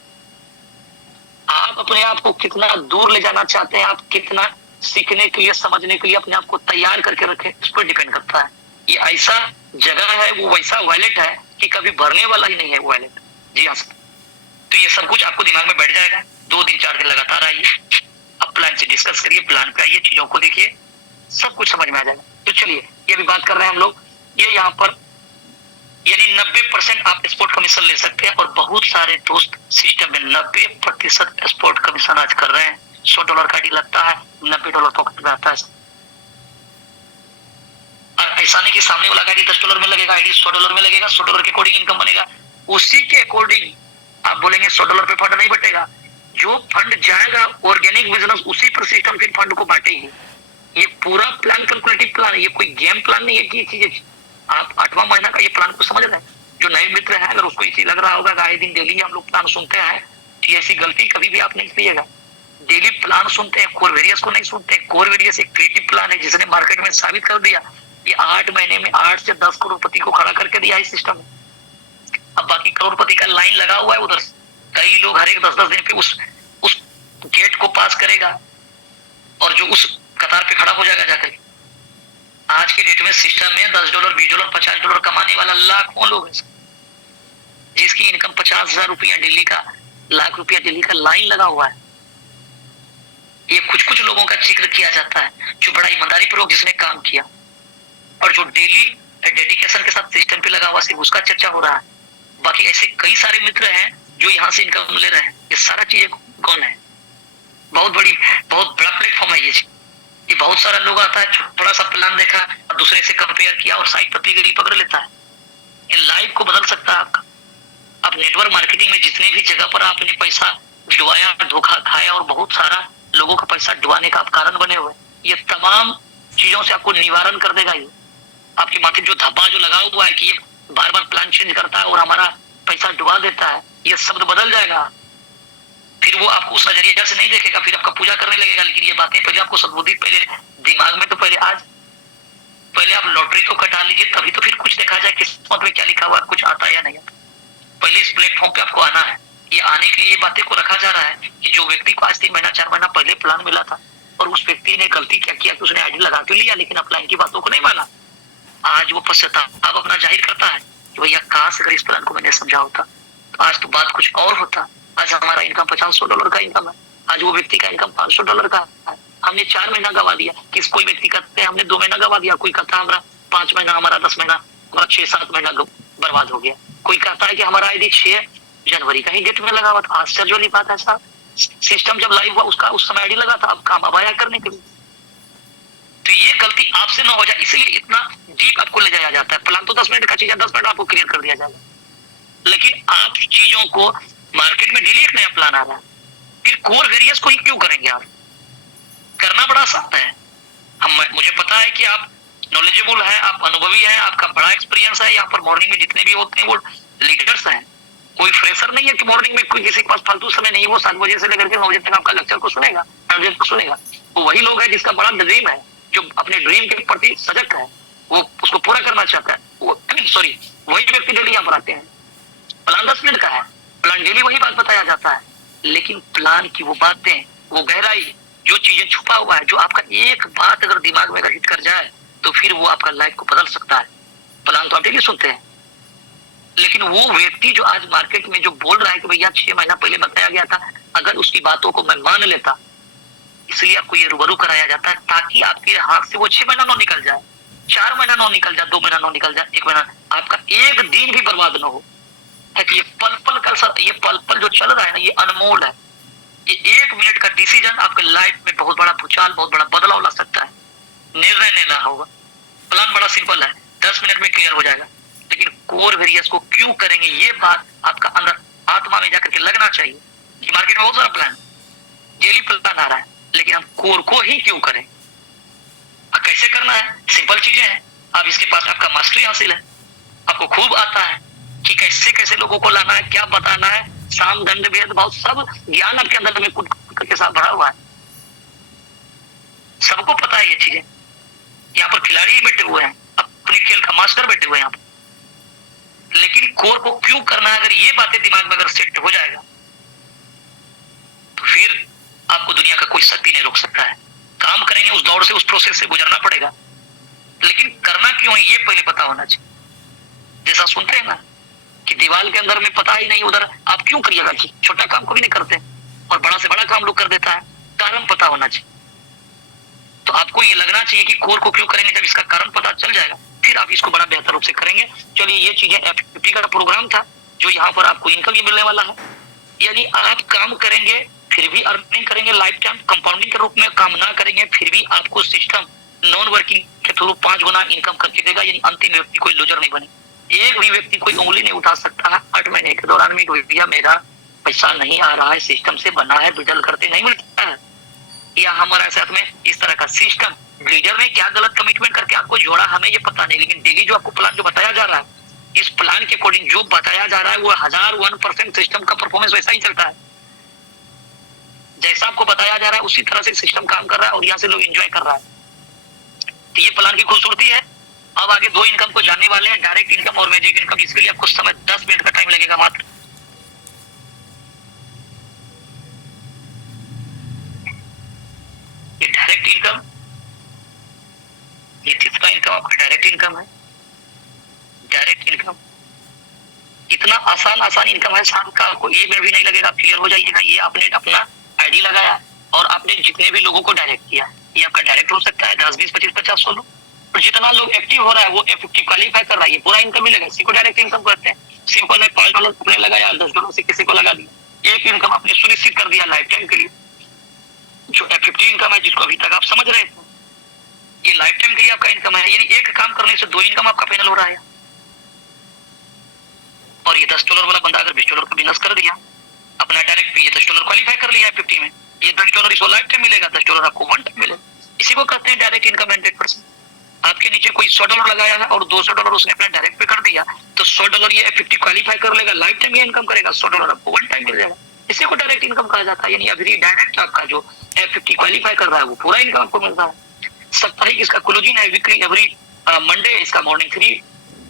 आप अपने आप को कितना दूर ले जाना चाहते हैं, आप कितना सीखने के लिए, समझने के लिए अपने आप को तैयार करके रखें, इस पर डिपेंड करता है। ये ऐसा जगह है, वो वैसा वॉलेट है कि कभी भरने वाला ही नहीं है वॉलेट। जी हाँ सर। तो ये सब कुछ आपको दिमाग में बैठ जाएगा। 2 दिन 4 दिन लगातार आइए, अब प्लान से डिस्कस करिए, प्लान पे आइए, चीजों को देखिए, सब कुछ समझ में आ जाएगा। तो चलिए ये भी बात कर रहे हैं हम लोग, ये यहाँ पर यानी 90% आप स्पोर्ट कमीशन ले सकते हैं और बहुत सारे दोस्त सिस्टम में 90% स्पोर्ट कमीशन आज कर रहे हैं। $100 का आईडी लगता है, $90 पॉकेट में आता है। और ऐसा नहीं कि सामने वाला आईडी $10 में लगेगा, आईडी $100 में लगेगा, $100 के अकॉर्डिंग इनकम बनेगा। उसी के अकॉर्डिंग आप बोलेंगे $100 पे फंड नहीं बटेगा। जो फंड जाएगा ऑर्गेनिक बिजनेस उसी पर सिस्टम फिर फंड को बांटेगी। ये पूरा प्लान कैलकुलेटिव प्लान है, ये कोई गेम प्लान नहीं है कि ये चीजें आप 8वां महीना का ये प्लान को समझ रहे हैं। जो नए मित्र हैं अगर उसको इसी लग रहा होगा कि आए दिन डेली हम लोग प्लान सुनते हैं, कि ऐसी गलती कभी भी आप नहीं कीजिएगा। डेली प्लान सुनते हैं, कोर वेरियस को नहीं सुनते। कोर वेरियस एक क्रिएटिव प्लान है जिसने मार्केट में साबित कर दिया ये 8 महीने में 8 से 10 करोड़पति को खड़ा करके दिया है सिस्टम में। अब बाकी करोड़पति का लाइन लगा हुआ है उधर, कई लोग हर एक 10-10 दिन पे उस गेट को पास करेगा और जो उस कतार पे खड़ा हो जाएगा जाकर। आज के डेट में सिस्टम में $10, $20, $50 कमाने वाला लाखों लोग हैं, जिसकी इनकम 50,000 रुपया डेली का, लाख रुपया डेली का लाइन लगा हुआ है। ये कुछ लोगों का जिक्र किया जाता है जो बड़ा ईमानदारी पूर्वक जिसने काम किया और जो डेली डेडिकेशन के साथ सिस्टम पे लगा हुआ, सिर्फ उसका चर्चा हो रहा है। बाकी ऐसे कई सारे मित्र हैं जो यहाँ से इनकम ले रहे हैं। ये सारा चीजें कौन है, बहुत बड़ा प्लेटफॉर्म है ये बहुत सारा लोग आता है, थोड़ा सा प्लान देखा और दूसरे से कंपेयर किया और साइड पर पकड़ लेता है। ये लाइफ को बदल सकता है आपका। आप नेटवर्क मार्केटिंग में जितने भी जगह पर आपने पैसा डुबाया, धोखा खाया और बहुत सारा लोगों का पैसा डुबाने का आप कारण बने हुए, ये तमाम चीजों से आपको निवारण कर देगा। ये आपके माथे जो धब्बा जो लगा हुआ है कि ये बार बार प्लान चेंज करता है और हमारा पैसा डुबा देता है, ये शब्द बदल जाएगा। फिर वो आपको उस नजरिया से नहीं देखेगा, फिर आपका पूजा करने लगेगा। लेकिन ये बातें पहले आपको सद्बुद्धि, पहले दिमाग में तो पहले आप लॉटरी तो कटा लीजिए, तभी तो फिर कुछ देखा जाए किस्मत में क्या लिखा हुआ है, कुछ आता है या नहीं आता। पहले इस प्लेटफॉर्म पे आपको आना है। ये आने के लिए ये बातें को रखा जा रहा है कि जो व्यक्ति को आज 3 महीना 4 महीना पहले प्लान मिला था और उस व्यक्ति ने गलती क्या किया कि उसने आईडी लगा तो लिया लेकिन अपलाइन की बातों को नहीं माना। आज वो पश्चाताप अपना जाहिर करता है कि भैया काश अगर इस प्लान को मैंने समझा होता तो आज तो बात कुछ और होता। आज हमारा इनकम $50-100 का इनकम है, आज वो व्यक्ति का इनकम $500 का है। हमने 4 महीना गवा दिया। किस कोई व्यक्ति कहते हैं हमने 2 महीना गवा दिया, कोई कहता है हमारा 5 महीना, हमारा 10 महीना, हमारा 6-7 महीना बर्बाद हो गया। कोई कहता है कि हमारा आईडी 6 जनवरी का ही डेट में लगा हुआ था। आश्चर्य वाली बात है साहब, सिस्टम जब लाइव हुआ उसका उस समय आईडी लगा था, अब काम अब आया करने के लिए। तो ये गलती आपसे ना हो जाए इसलिए इतना डीप आपको ले जाया जाता है। प्लान तो 10 मिनट का चीज है, 10 मिनट आपको क्लियर कर दिया जाएगा, लेकिन आप चीजों को मार्केट में डेली एक नया प्लान आ रहा है, फिर कोर वेरियस को ही क्यों करेंगे आप? करना बड़ा आसान है। मुझे पता है कि आप नॉलेजेबल है, आप अनुभवी है, आपका बड़ा एक्सपीरियंस है। यहाँ पर मॉर्निंग में जितने भी होते हैं वो लीडर्स हैं, कोई फ्रेशर नहीं है कि मॉर्निंग में कोई किसी के पास फालतू समय नहीं, वो 7 बजे से लेकर के 9 बजे तक आपका लेक्चर को सुनेगा, सब्जेक्ट को सुनेगा। वो वही लोग है जिसका बड़ा ड्रीम है, जो अपने ड्रीम के प्रति सजग है, वो उसको पूरा करना चाहता है। वो सॉरी, वही व्यक्ति डेली यहाँ पर आते हैं। प्लान 10 मिनट का है, प्लान डेली वही बात बताया जाता है, लेकिन प्लान की वो बातें, वो गहराई, जो चीजें छुपा हुआ है, जो आपका एक बात अगर दिमाग में अगर हिट कर जाए तो फिर वो आपका लाइफ को बदल सकता है। प्लान तो आप डेली सुनते हैं, लेकिन वो व्यक्ति जो आज मार्केट में जो बोल रहा है कि भैया 6 महीना पहले बताया गया था, अगर उसकी बातों को मैं मान लेता, इसलिए आपको ये रूबरू कराया जाता है ताकि आपके हाथ से वो 6 महीना ना निकल जाए, 4 महीना ना निकल जाए, 2 महीना ना निकल जाए, 1 महीना, आपका एक दिन भी बर्बाद ना हो। ताकि ये पल पल का, ये पल पल जो चल रहा है ना, ये अनमोल है। ये 1 मिनट का डिसीजन आपके लाइफ में बहुत बड़ा भूचाल, बहुत बड़ा बदलाव ला सकता है। निर्णय लेना होगा। प्लान बड़ा सिंपल है, 10 मिनट में क्लियर हो जाएगा, लेकिन कोर वेरियस को क्यों करेंगे, ये बात आपका अंदर आत्मा में जाकर के लगना चाहिए कि मार्केट में बहुत सारा प्लान, डेली प्लान आ रहा है, लेकिन हम कोर को ही क्यों करें? कैसे करना है? सिंपल चीजें हैं। आप इसके पास आपका मास्टरी हासिल है, आपको खूब आता है कि कैसे कैसे लोगों को लाना है, क्या बताना है, साम दंड भेदभाव, सब ज्ञान आपके अंदर में कुछ के साथ भरा हुआ है। सबको पता है ये चीजें। यहाँ पर खिलाड़ी बैठे हुए हैं, अपने खेल का मास्टर बैठे हुए हैं यहाँ पर, लेकिन कोर को क्यों करना है? अगर ये बातें दिमाग में अगर सेट हो जाएगा तो फिर आपको दुनिया का कोई शक्ति नहीं रोक सकता है। काम करेंगे, उस दौड़ से, उस प्रोसेस से गुजरना पड़ेगा, लेकिन करना क्यों है ये पहले पता होना चाहिए। जैसा सुनते हैं ना कि दीवार के अंदर में पता ही नहीं, उधर आप क्यों करिएगा? छोटा काम को भी नहीं करते और बड़ा से बड़ा काम लोग कर देता है। कारण पता होना चाहिए। तो आपको ये लगना चाहिए कि कोर को क्यों करेंगे। जब इसका कारण पता चल जाएगा फिर आप इसको बड़ा बेहतर रूप से करेंगे। चलिए, ये चीजें F50 का प्रोग्राम था जो यहाँ पर आपको इनकम भी मिलने वाला है। यानी आप काम करेंगे फिर भी अर्निंग करेंगे, लाइफ टाइम कंपाउंडिंग के रूप में काम ना करेंगे फिर भी आपको सिस्टम नॉन वर्किंग के थ्रू 5 गुना इनकम करके देगा। यानी अंतिम व्यक्ति कोई लूजर नहीं बने। एक भी व्यक्ति कोई उंगली नहीं उठा सकता है 8 महीने के दौरान में भैया मेरा पैसा नहीं आ रहा है, सिस्टम से बना है, विड्रॉल करते नहीं मिलता है, या हमारे साथ में इस तरह का सिस्टम, लीडर ने क्या गलत कमिटमेंट करके आपको जोड़ा हमें ये पता नहीं, लेकिन डेली जो आपको प्लान जो बताया जा रहा है, इस प्लान के अकॉर्डिंग जो बताया जा रहा है वो 1001% सिस्टम का परफॉर्मेंस वैसा ही चलता है। जैसा आपको बताया जा रहा है उसी तरह से सिस्टम काम कर रहा है और यहाँ से लोग एंजॉय कर रहा है। तो ये प्लान की खूबसूरती है। अब आगे 2 इनकम को जानने वाले हैं, डायरेक्ट इनकम और मैजिक इनकम, जिसके लिए आपको समय 10 मिनट का टाइम लगेगा मात्र। ये डायरेक्ट इनकम, ये तीसरा इनकम आपका डायरेक्ट इनकम है। डायरेक्ट इनकम इतना आसान इनकम है, शाम का आपको 1 मिनट भी नहीं लगेगा, क्लियर हो जाइएगा। ये आपने अपना आईडी लगाया और आपने जितने भी लोगों को डायरेक्ट किया, ये आपका डायरेक्ट हो सकता है 10, 20, 25, 50, 100 लोग। और जितना लोग एक्टिव हो रहा है वो F50 क्वालिफाई कर रहा है, ये पूरा इनकम मिलेगा। इसी को डायरेक्ट इनकम कहते हैं। सिंपल है, $5 आपने लगाया, $10 से किसी को लगा दिया, एक इनकम आपने सुनिश्चित कर दिया लाइफ टाइम के लिए। जो F50 इनकम है जिसको अभी तक आप समझ रहे थे, ये लाइफ टाइम के लिए आपका इनकम है। यानी एक काम करने से 2 इनकम आपका पैनल हो रहा है। और ये $10 वाला बंदा अगर $20 का बिजनेस कर दिया अपना डायरेक्ट पे, ये $10 क्वालिफाई कर लिया है 50 में, ये $10 इसको लाइफ टाइम मिलेगा, $10 आपको वन टाइम मिलेगा। इसी को कहते हैं डायरेक्ट इनकम 100%। आपके नीचे कोई $100 लगाया है और $200 उसने अपना डायरेक्ट पे कर दिया, तो $100 ये F50 क्वालिफाई कर लेगा, लाइफ टाइम ये इनकम करेगा, $100 आपको वन टाइम मिल जाएगा। इसी को डायरेक्ट इनकम कहा जाता है। यानी अभी डायरेक्ट आपका जो F50 क्वालिफाई कर रहा है वो पूरा इनकम आपको मिल रहा है। साप्ताहिक इसका क्लोजिंग है, वीकली एवरी मंडे इसका मॉर्निंग 3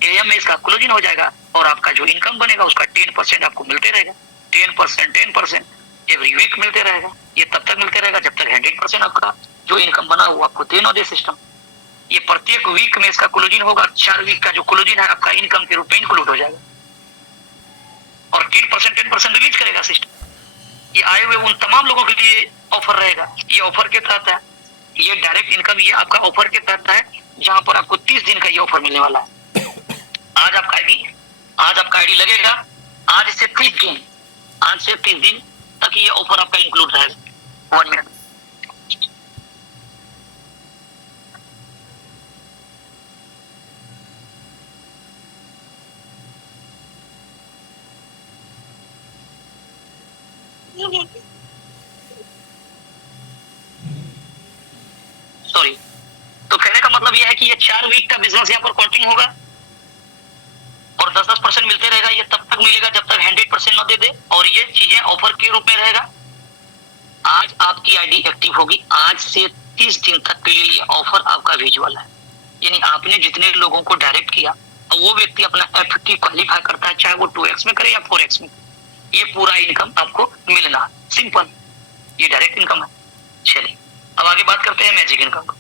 AM में इसका क्लोजिंग हो जाएगा और आपका जो इनकम बनेगा उसका 10% आपको मिलते रहेगा। 10% एवरी वीक मिलते रहेगा। ये तब तक मिलते रहेगा जब तक 100% आपका जो इनकम बना वो आपको देना दे सिस्टम। ये प्रत्येक वीक में इसका क्लोजिंग होगा, 4 वीक का जो क्लोजिंग है आपका इनकम के रूप में इंक्लूड हो जाएगा और 10% रिलीज करेगा सिस्टम। ये आए हुए उन तमाम लोगों के लिए ऑफर रहेगा। ये ऑफर के तहत है, ये डायरेक्ट इनकम ये आपका ऑफर के तहत है, जहां पर आपको 30 दिन का ये ऑफर मिलने वाला है। आज आपका आईडी लगेगा, आज से 30 दिन तक ये ऑफर आपका इंक्लूड रहेगा। 1 मिनट सॉरी, तो कहने का मतलब यह है कि ये 4 वीक का बिजनेस यहाँ पर काउंटिंग होगा और 10-10% मिलते रहेगा। ये तब तक मिलेगा जब तक 100% न दे दे, और ये चीजें ऑफर के रूप में रहेगा। आज आपकी आईडी एक्टिव होगी, आज से 30 दिन तक के लिए ये ऑफर आपका विजुअल है। यानी आपने जितने लोगों को डायरेक्ट किया और वो व्यक्ति अपना एफटी क्वालिफाई करता है, चाहे वो 2x में करे या 4x में, ये पूरा इनकम आपको मिलना। सिंपल, ये डायरेक्ट इनकम है। चलिए अब आगे बात करते हैं मैजिक इनकम का,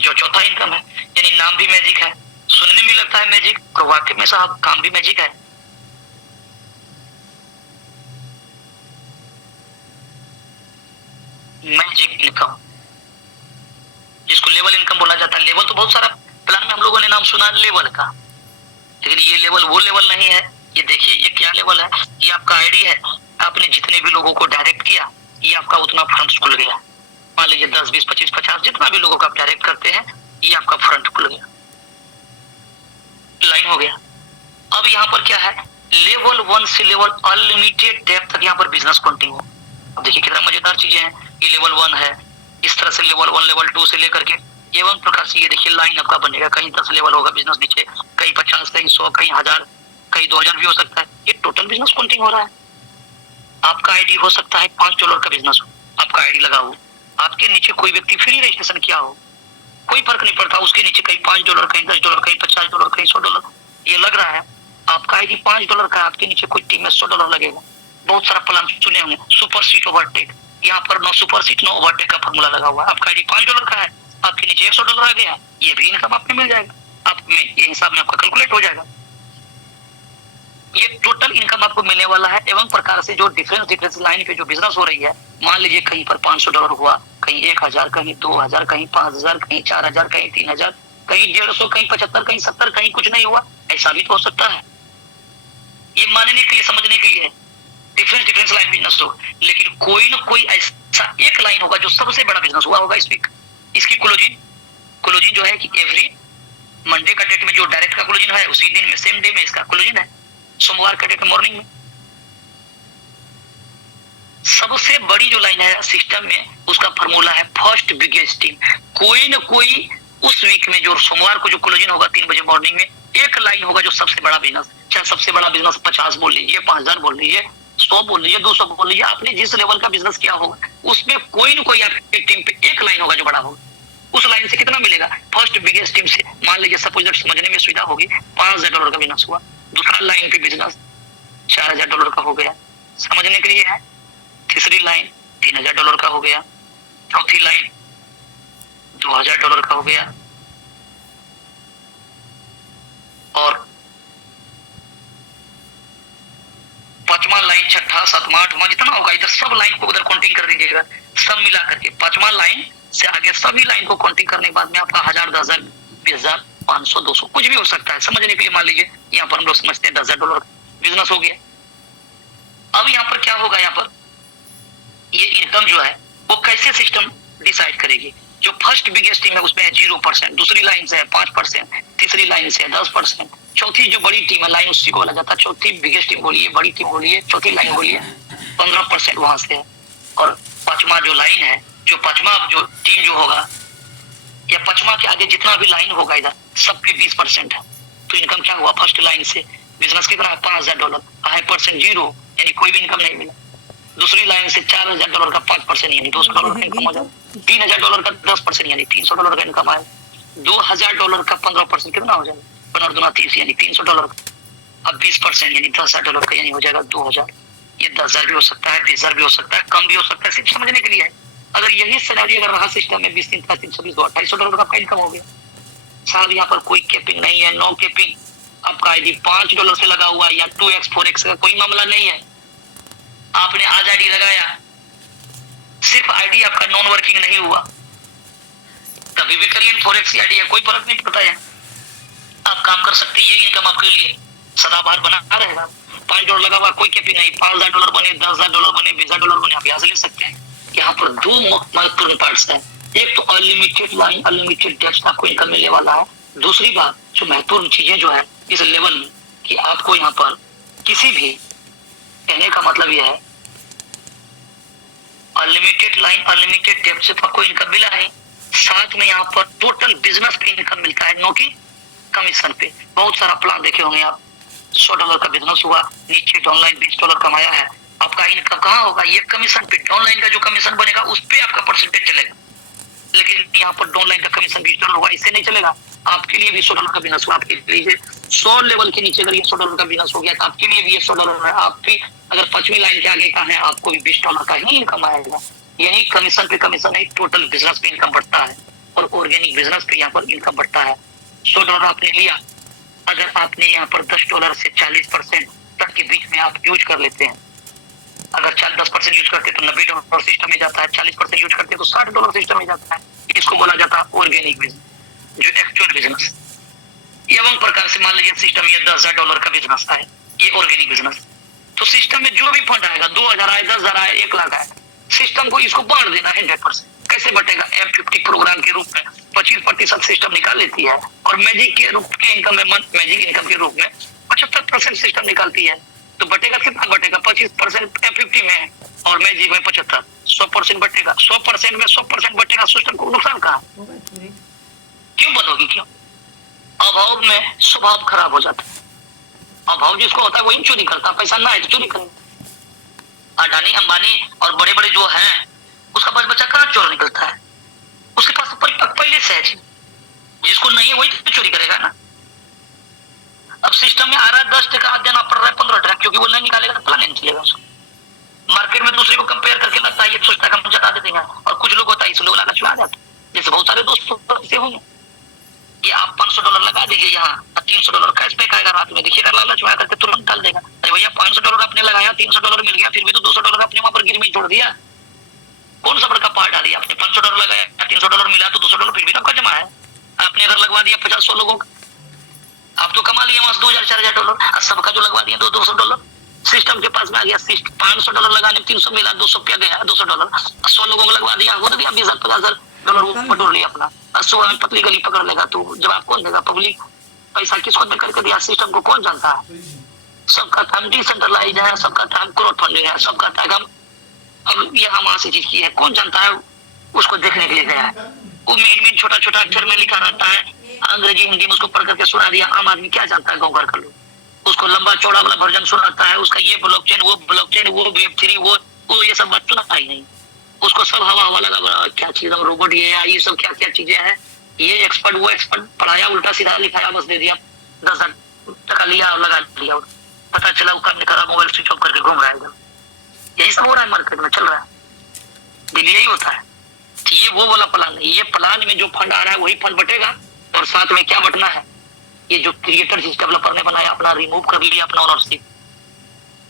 जो चौथा इनकम है। यानी नाम भी मैजिक है, सुनने में लगता है मैजिक, तो वाकई में साहब काम भी मैजिक है। मैजिक इनकम, जिसको लेवल इनकम बोला जाता है। लेवल तो बहुत सारा प्लान में हम लोगों ने नाम सुना लेवल का, लेकिन ये लेवल वो लेवल नहीं है। ये देखिए ये क्या लेवल है, ये आपका आईडी है। आपने जितने भी लोगों को डायरेक्ट किया, ये आपका उतना फ्रंट खुल गया। मान लीजिए 10, 20, 25, 50 जितना भी लोगों को आप डायरेक्ट करते हैं, ये आपका फ्रंट खुल गया, लाइन हो गया। अब यहाँ पर क्या है, लेवल 1 से लेवल अनलिमिटेड डेप्थ तक यहाँ पर बिजनेस काउंटिंग हो। अब देखिए कितना मजेदार चीजें हैं। ये लेवल 1 है, इस तरह से लेवल 1, लेवल 2 से लेकर के एवं प्रकार से ये देखिए लाइन आपका बनेगा। कहीं 10 लेवल होगा बिजनेस नीचे, कहीं 50, कहीं 100, कहीं 1000, कहीं 2000 भी हो सकता है। ये टोटल बिजनेस काउंटिंग हो रहा है। आपका आईडी हो सकता है $5 का बिजनेस हो, आपका आईडी लगा हो, आपके नीचे कोई व्यक्ति फ्री रजिस्ट्रेशन किया हो, कोई फर्क नहीं पड़ता, उसके नीचे कहीं $5, कहीं $10, कहीं $50, कहीं $100 ये लग रहा है। आपका आईडी $5 का है, आपके नीचे कोई टीम में $100 लगेगा। बहुत सारा प्लान सुने होंगे, सुपर सीट ओवरटेक, यहाँ पर no super seat no overtake का फॉर्मूला लगा हुआ है। आपका आईडी $5 का है, आपके नीचे $100 आ गया, ये भी इनकम आपको मिल जाएगा। आप में ये हिसाब में आपका कैलकुलेट हो जाएगा। ये टोटल इनकम आपको मिलने वाला है। एवं प्रकार से जो डिफरेंस लाइन पे जो बिजनेस हो रही है, मान लीजिए कहीं पर $500 हुआ, कहीं 1000, कहीं 2000, कहीं 5000, कहीं 4000, कहीं 3000, कहीं 150, कहीं 75, कहीं 70, कहीं कुछ नहीं हुआ, ऐसा भी तो हो सकता है। ये मानने के लिए, समझने के लिए डिफरेंस लाइन बिजनेस हो, लेकिन कोई ना कोई ऐसा एक लाइन होगा जो सबसे बड़ा बिजनेस हुआ होगा। इसकी क्लोजिंग जो है कि एवरी मंडे का डेट में जो डायरेक्ट का क्लोजिंग है, उसी दिन में सेम डे में इसका क्लोजिंग है, सोमवार का डेट मॉर्निंग में। सबसे बड़ी जो लाइन है सिस्टम में, उसका फॉर्मूला है फर्स्ट बिगेस्ट टीम। कोई ना कोई उस वीक में जो सोमवार को जो क्लोजिंग होगा 3 बजे मॉर्निंग में, एक लाइन होगा जो सबसे बड़ा बिजनेस, चाहे सबसे बड़ा बिजनेस 50 बोल लीजिए, 5000 बोल लीजिए, 100 बोल लीजिए, 200 बोल लीजिए, आपने जिस लेवल का बिजनेस किया होगा उसमें कोई ना कोई आपकी टीम पे एक लाइन होगा जो बड़ा होगा। उस लाइन से कितना मिलेगा, फर्स्ट बिगेस्ट टीम से। मान लीजिए सपोज दैट, समझने में सुविधा होगी, $5000 का बिजनेस हुआ, दूसरा लाइन पे बिजनेस $4000 का हो गया, समझने के लिए है। तीसरी लाइन $3000 का हो गया, चौथी लाइन $2000 का हो गया, और पांचवा लाइन, छठा, सातवां, आठवां जितना होगा, इधर सब लाइन को उधर काउंटिंग कर दीजिएगा, सब मिला करके पांचवा लाइन से आगे सभी लाइन को काउंटिंग करने के बाद में आपका 1000, 10000, 20000, 500, 200 कुछ भी हो सकता है। समझने के लिए मान लीजिए यहाँ पर हम लोग समझते हैं $10,000 बिजनेस हो गया। अब यहाँ पर क्या होगा, यहाँ पर ये इनकम जो है वो कैसे सिस्टम डिसाइड करेगी। जो फर्स्ट बिगेस्ट टीम है उसमें है 0%, दूसरी लाइन से है 5%, तीसरी लाइन से है 10%, चौथी जो बड़ी टीम है लाइन उसी को बोला जाता है चौथी बिगेस्ट टीम बोलिए, बड़ी टीम बोलिए, चौथी लाइन बोलिए, 15% वहां से है। और पांचवा जो लाइन है, जो पांचवा जो टीम जो होगा या पांचवा के आगे जितना भी लाइन होगा इधर सबके 20% है। तो इनकम क्या हुआ, फर्स्ट लाइन से बिजनेस कितना है $5000, %, 0 यानी कोई भी इनकम नहीं मिला। दूसरी लाइन से $4000 का 5% यानी $200 का इनकम हो जाए, $3000 का 10% यानी $300 का इनकम आए, $2000 का 15% कितना हो जाएगा, 15 दूना 30 यानी $300 का। अब 20% यानी $10,000 का यानी हो जाएगा 2000। ये 10,000 भी हो सकता है, 20,000 भी हो सकता है, कम भी हो सकता है, सिर्फ समझने के लिए है। अगर यही सिनेरियो अगर रहा सिस्टम में 20 3 26 $2800 का इनकम हो गया साहब। यहाँ पर कोई कैपिंग नहीं है, नो कैपिंग। आपका आईडी $5 से लगा हुआ है या 2x 4x का कोई मामला नहीं है। आपने आज आईडी लगाया, सिर्फ आईडी आपका नॉन वर्किंग नहीं हुआ, कभी भी करिए 4x की आईडी है, कोई फर्क नहीं पड़ता है, आप काम कर सकते हैं। ये इनकम आपके लिए सदाबहार बना रहेगा। $5 लगा हुआ, कोई कैपिंग नहीं, $5000 बने, $10,000 बने, $20,000 बने, आप यहाँ से ले सकते हैं। यहाँ पर 2 महत्वपूर्ण पार्ट्स है, एक तो अनलिमिटेड लाइन, अनलिमिटेड डेप्थ आपको इनकम मिलने वाला है। दूसरी बात जो महत्वपूर्ण चीजें जो है इस लेवल में कि आपको यहाँ पर किसी भी, कहने का मतलब यह है, 1 ऑनलाइन अनलिमिटेड डेप्थ से आपको इनकम मिला है, साथ में यहाँ पर टोटल बिजनेस पे इनकम मिलता है, नो की कमीशन पे। बहुत सारा प्लान देखे होंगे आप, $100 का बिजनेस हुआ, नीचे डाउनलाइन $20 कमाया है, आपका इनकम कहाँ होगा? ये कमीशन पे, डाउनलाइन का जो कमीशन बनेगा उस पे आपका परसेंटेज चलेगा। लेकिन यहाँ पर डाउनलाइन का कमीशन $20 हुआ, इससे नहीं चलेगा। आपके लिए भी $100 का बिजनेस हुआ, आपके लिए 100 लेवल के नीचे अगर ये $100 का बिजनेस हो गया तो आपके लिए भी ये $100 है। आप भी अगर 5वीं लाइन के आगे का है, आपको भी $20 का ही इनकम आएगा। यानी कमीशन पे कमीशन है, टोटल बिजनेस पे इनकम बढ़ता है और ऑर्गेनिक बिजनेस पे यहाँ पर इनकम बढ़ता है। $100 आपने लिया, अगर आपने यहाँ पर $10 से 40% तक के बीच में आप यूज कर लेते हैं, अगर 10% यूज करते तो $90 सिस्टम में जाता है, 40% यूज करते तो $60 सिस्टम में जाता है। इसको बोला जाता है ऑर्गेनिक बिजनेस, जो एक्चुअल बिजनेस। एवं प्रकार से मान लीजिए सिस्टम ये $10,000 का बिजनेस है, ये ऑर्गेनिक बिजनेस। तो सिस्टम में जो भी फंड आएगा, 2,000 आए, 10,000 आए, 1 लाख आए, सिस्टम को इसको बांट देना है 100%। कैसे बटेगा? F50 प्रोग्राम के रूप में 25% सिस्टम निकाल लेती है और मैजिक के रूप के इनकम में, मैजिक इनकम के रूप में 75% सिस्टम निकालती है। तो बटेगा कितना? बटेगा 25% F50 में और मैजिक में 75, 100% बटेगा। 100% में 100% बटेगा, सिस्टम को नुकसान कहाँ? क्यों बंद होगी? क्यों? अभाव में स्वभाव खराब हो जाता है। अभाव जिसको होता है वही चोरी करता है, पैसा ना है तो चोरी करेगा। अडानी अंबानी और बड़े बड़े जो हैं, उसका बच बच्चा कहाँ चोर निकलता है? उसके पास तो पहले से है, जिसको नहीं है वही तो चोरी करेगा ना। अब सिस्टम में आ रहा है 10% देना पड़ रहा है 15%, क्योंकि वो नहीं निकालेगा तो प्लान नहीं चलेगा उसको। मार्केट में दूसरे को कंपेयर करके लगता है, ये सोचता है हम जता देते हैं, और कुछ लोग होता है इस लोग लालच में आ जाते हैं। जैसे बहुत सारे दोस्तों से होंगे, ये आप $500 लगा दीजिए यहाँ, $300 कैशबैक आएगा रात में, देखिएगा लालच में आकर के तुरंत डाल देगा। अरे भैया $500 आपने लगाया, $300 मिल गया, फिर भी तो $200 अपने वहां पर गिर में छोड़ दिया। कौन सा बड़का पार्ट डाली आपने? $500 लगाया, $300 मिला तो $200 फिर भी आपका जमा है। आपने अगर लगवा दिया 50-100 लोगों का, आप तो कमा लिया वहां से $2,000-4,000, सबका जो लगवा दिया $200 सिस्टम के पास में आ गया। $500 लगाने 300 मिला, 200 क्या गया, $200। 100 लोगों को लगवा दिया, हो गया $20,000-50,000 बटोर लिया अपना। 100 पतली गली पकड़ लेगा तो जवाब कौन देगा? पब्लिक। पैसा किसको दे करके दिया? सिस्टम को। कौन जानता है? सबका काम डिसेंट्रलाइज है, सबका काम क्राउड फंडिंग है, सबका काम अब यहाँ वहां से चीज की है। कौन जानता है? उसको देखने के लिए गया है। वो मेन छोटा छोटा अक्षर में लिखा रहता है, अंग्रेजी हिंदी में उसको पढ़ करके सुना दिया। आम आदमी क्या जानता है? गाँव घर का लोग उसको लंबा चौड़ा वाला वर्जन सुनाता है, उसका ये ब्लॉकचेन, वो ब्लॉकचेन, वो वेब3, वो ये सब बात सुनाता ही नहीं। उसको सब हवा हवा लगा, क्या चीज है रोबोट, ये सब क्या क्या चीजें हैं, ये एक्सपर्ट वो एक्सपर्ट, पढ़ाया उल्टा सीधा लिखाया, बस दे दिया, 10,000 लिया और लगा दिया, और पता चला वो काम नहीं करा, मोबाइल स्विच ऑफ करके घूम रहा है। यही सब हो रहा है, मार्केट में चल रहा है, दिल्ली यही होता है। ये वो वाला प्लान नहीं, ये प्लान में जो फंड आ रहा है वही फंड बटेगा, और साथ में क्या बटना है? ये जो क्रिएटर जिस डेवलपर ने बनाया, अपना रिमूव कर लिया अपना ओनरशिप,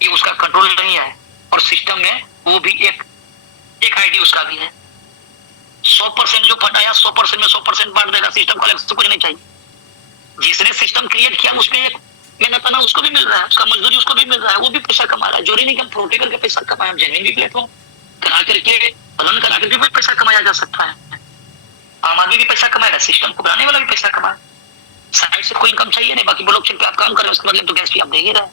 ये उसका कंट्रोल नहीं है। और सिस्टम में वो भी एक आईडी उसका भी है। 100% जो फंड आया 100% में 100% बांट देगा, सिस्टम को अलग से कुछ नहीं चाहिए। जिसने सिस्टम क्रिएट किया उसमें एक मेहनत ना, उसको भी मिल रहा है, उसका मजदूरी उसको भी मिल रहा है, वो भी पैसा कमा रहा है। जोरी नहीं कि हम फ्रॉड करके पैसा कमाया, जेन्युइन भी प्लेटफॉर्म करा करके बदन करा करके भी पैसा कमाया जा सकता है। आम आदमी भी पैसा कमाएगा, सिस्टम को बनाने वाला भी पैसा कमाए, साइड से कोई इनकम चाहिए नहीं। बाकी ब्लॉकचेन पे आप काम करें, उसके मतलब तो गैस भी आप दे ही रहा है,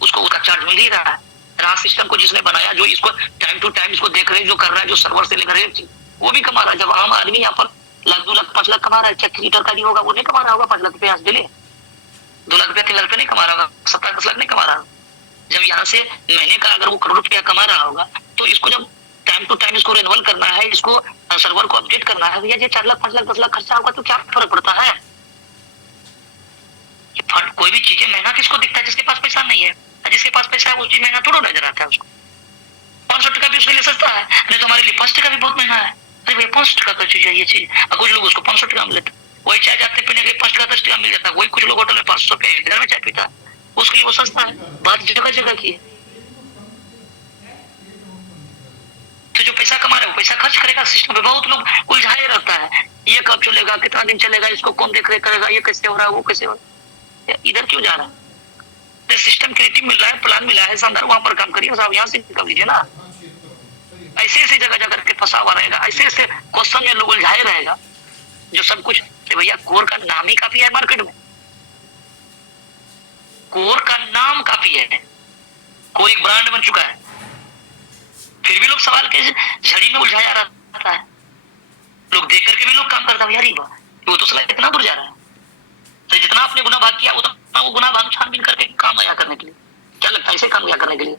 उसको उसका चार्ज मिल ही रहा है। राह सिस्टम को जिसने बनाया, जो इसको टाइम टू टाइम इसको देख रहे हैं, जो कर रहा है, जो सर्वर से लेकर रहे, वो भी कमा रहा है। जब आम आदमी यहाँ पर लाख 2 लाख 5 लाख कमा रहा है, क्या क्रिएटर का नहीं होगा? वो नहीं कमा रहा होगा 5 लाख रुपए आज डेली, 2 लाख रुपया 3 लाख रुपया नहीं कमा रहा होगा, 7-10 लाख नहीं कमा रहा होगा। जब यहाँ से महीने का अगर वो करोड़ रुपया कमा रहा होगा, तो इसको जब टाइम टू टाइम इसको रिन्यूअल करना है, इसको सर्वर को अपडेट करना है, भैया ये 4 लाख 5 लाख 10 लाख खर्चा होगा तो क्या फर्क पड़ता है? कोई भी चीजें महंगा किसको दिखता है? जिसके पास पैसा नहीं है। जिसके पास पैसा है वो चीज महंगा थोड़ा नजर आता है उसको। 500 टका भी उसके लिए सस्ता है, नहीं तो हमारे लिए 5 टका भी बहुत महंगा है। अरे भाई 5 टका का चीज है ये चीज, और कुछ लोग उसको 500 टका में लेते। वही चाय जाते पीने के 5 टका 10 टका मिल जाता है। वही कुछ लोग होटल में 500 रुपए घर में चाय पीता है, उसके लिए वो सस्ता है। बात जगह जगह की है। तो जो पैसा कमा रहा है वो पैसा खर्च करेगा सिस्टम पे। बहुत लोग उलझाए रहता है, ये कब चलेगा, कितना दिन चलेगा, इसको कौन देख रेख करेगा, ये कैसे हो रहा है, वो कैसे हो रहा है, इधर क्यों जा रहा है? सिस्टम क्रिएटिव मिल रहा है, प्लान मिला है शानदार, वहां पर काम करिए साहब, यहाँ से निकल लीजिए ना। ऐसे ऐसे जगह जाकर के फंसा हुआ रहेगा, ऐसे ऐसे क्वेश्चन में लोग उलझाए रहेगा, जो सब कुछ। भैया कोर का नाम ही काफी है मार्केट में, कोर का नाम काफी है, कोर एक ब्रांड बन चुका है। फिर भी लोग सवाल के झड़ी में उलझाया रहता है। लोग देख करके भी लोग काम करता है, यार वो तो सलाह इतना दूर जा रहा है। तो जितना आपने गुनाह भाग किया उतना वो गुनाह भाग छानबीन करके काम आया करने के लिए। क्या लगता है इसे काम आया करने के लिए?